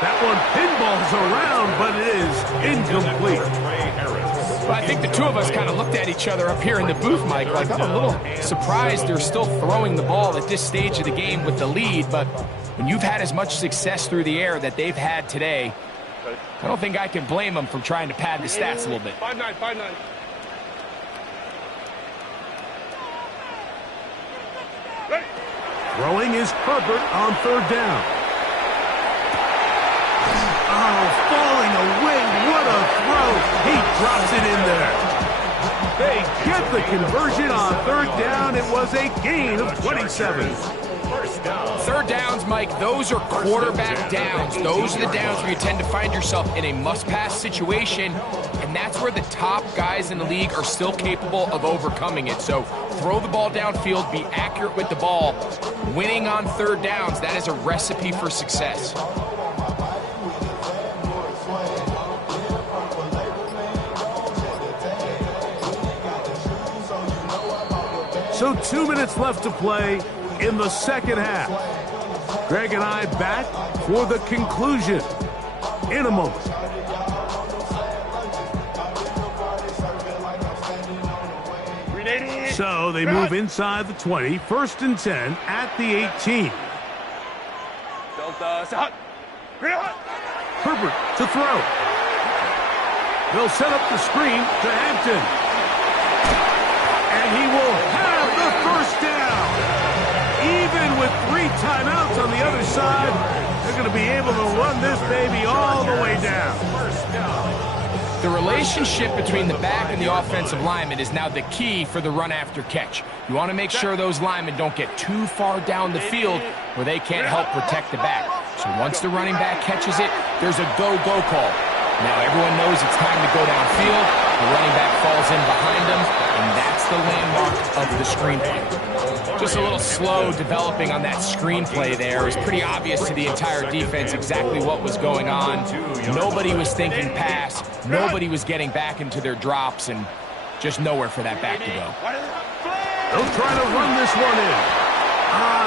That one pinballs around, but it is incomplete. Well, I think the two of us kind of looked at each other up here in the booth, Mike, like I'm a little surprised they're still throwing the ball at this stage of the game with the lead, but when you've had as much success through the air that they've had today, I don't think I can blame them for trying to pad the stats a little bit. 5-9. Ready. Throwing is Herbert on 3rd down. Oh, falling away. What a throw. He drops it in there. They get the conversion on 3rd down. It was a gain of 27. 3rd downs, Mike, those are quarterback downs. Those are the downs where you tend to find yourself in a must-pass situation, and that's where the top guys in the league are still capable of overcoming it. So throw the ball downfield, be accurate with the ball. Winning on 3rd downs, that is a recipe for success. So 2 minutes left to play in the 2nd half. Greg and I back for the conclusion in a moment. So they move inside the 20, 1st and 10 at the 18. Herbert to throw. They'll set up the screen to Hampton. And he will have the 1st down. Even with 3 timeouts on the other side, they're going to be able to run this baby all the way down. The relationship between the back and the offensive lineman is now the key for the run after catch. You want to make sure those linemen don't get too far down the field where they can't help protect the back. So once the running back catches it, there's a go-go call. Now everyone knows it's time to go downfield. The running back falls in behind him, and that's the landmark of the screenplay. Just a little slow developing on that screenplay there. It was pretty obvious to the entire defense exactly what was going on. Nobody was thinking pass. Nobody was getting back into their drops, and just nowhere for that back to go. They'll try to run this one in.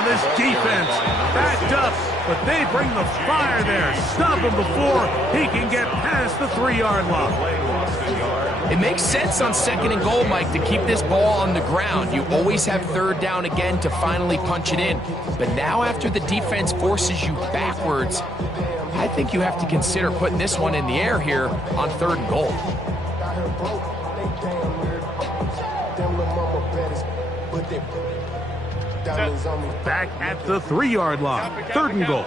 This defense backed up, but they bring the fire there. Stop him before he can get past the 3-yard line. It makes sense on 2nd and goal, Mike, to keep this ball on the ground. You always have 3rd down again to finally punch it in. But now after the defense forces you backwards, I think you have to consider putting this one in the air here on 3rd and goal. Back at the 3-yard line. 3rd and goal.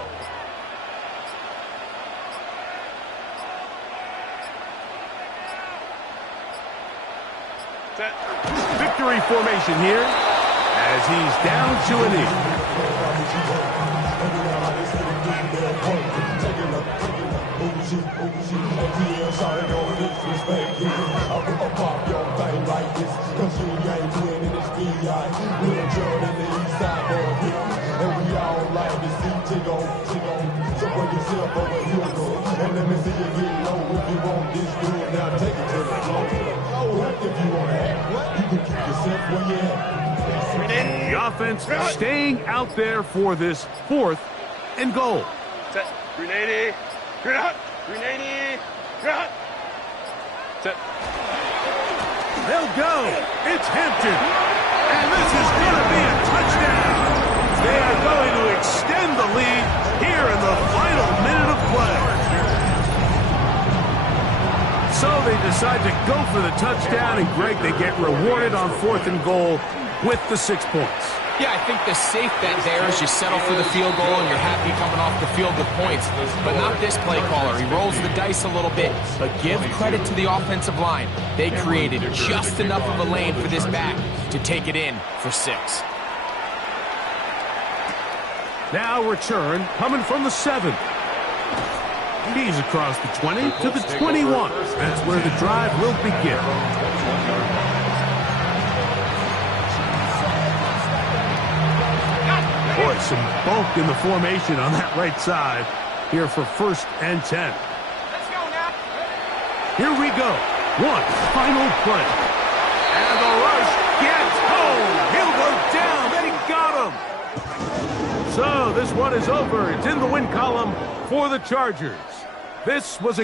Victory formation here as he's down to a knee. The offense staying out there for this 4th and goal. Set. 380. Green out. 380. Green out. Set. They'll go. It's Hampton. And this is going to be a touchdown. They are going to extend the lead here in the final minute of play. So they decide to go for the touchdown, and Greg, they get rewarded on 4th and goal with the 6 points. Yeah, I think the safe bet there is you settle for the field goal and you're happy coming off the field with points. But not this play caller. He rolls the dice a little bit. But give credit to the offensive line. They created just enough of a lane for this back to take it in for 6. Now return coming from the 7. He's across the 20 to the 21. That's where the drive will begin. Boy, some bulk in the formation on that right side here for 1st and 10. Let's go now. Here we go. One final play. And the rush gets home. He'll go down. They got him. So this one is over. It's in the win column for the Chargers. This was a game.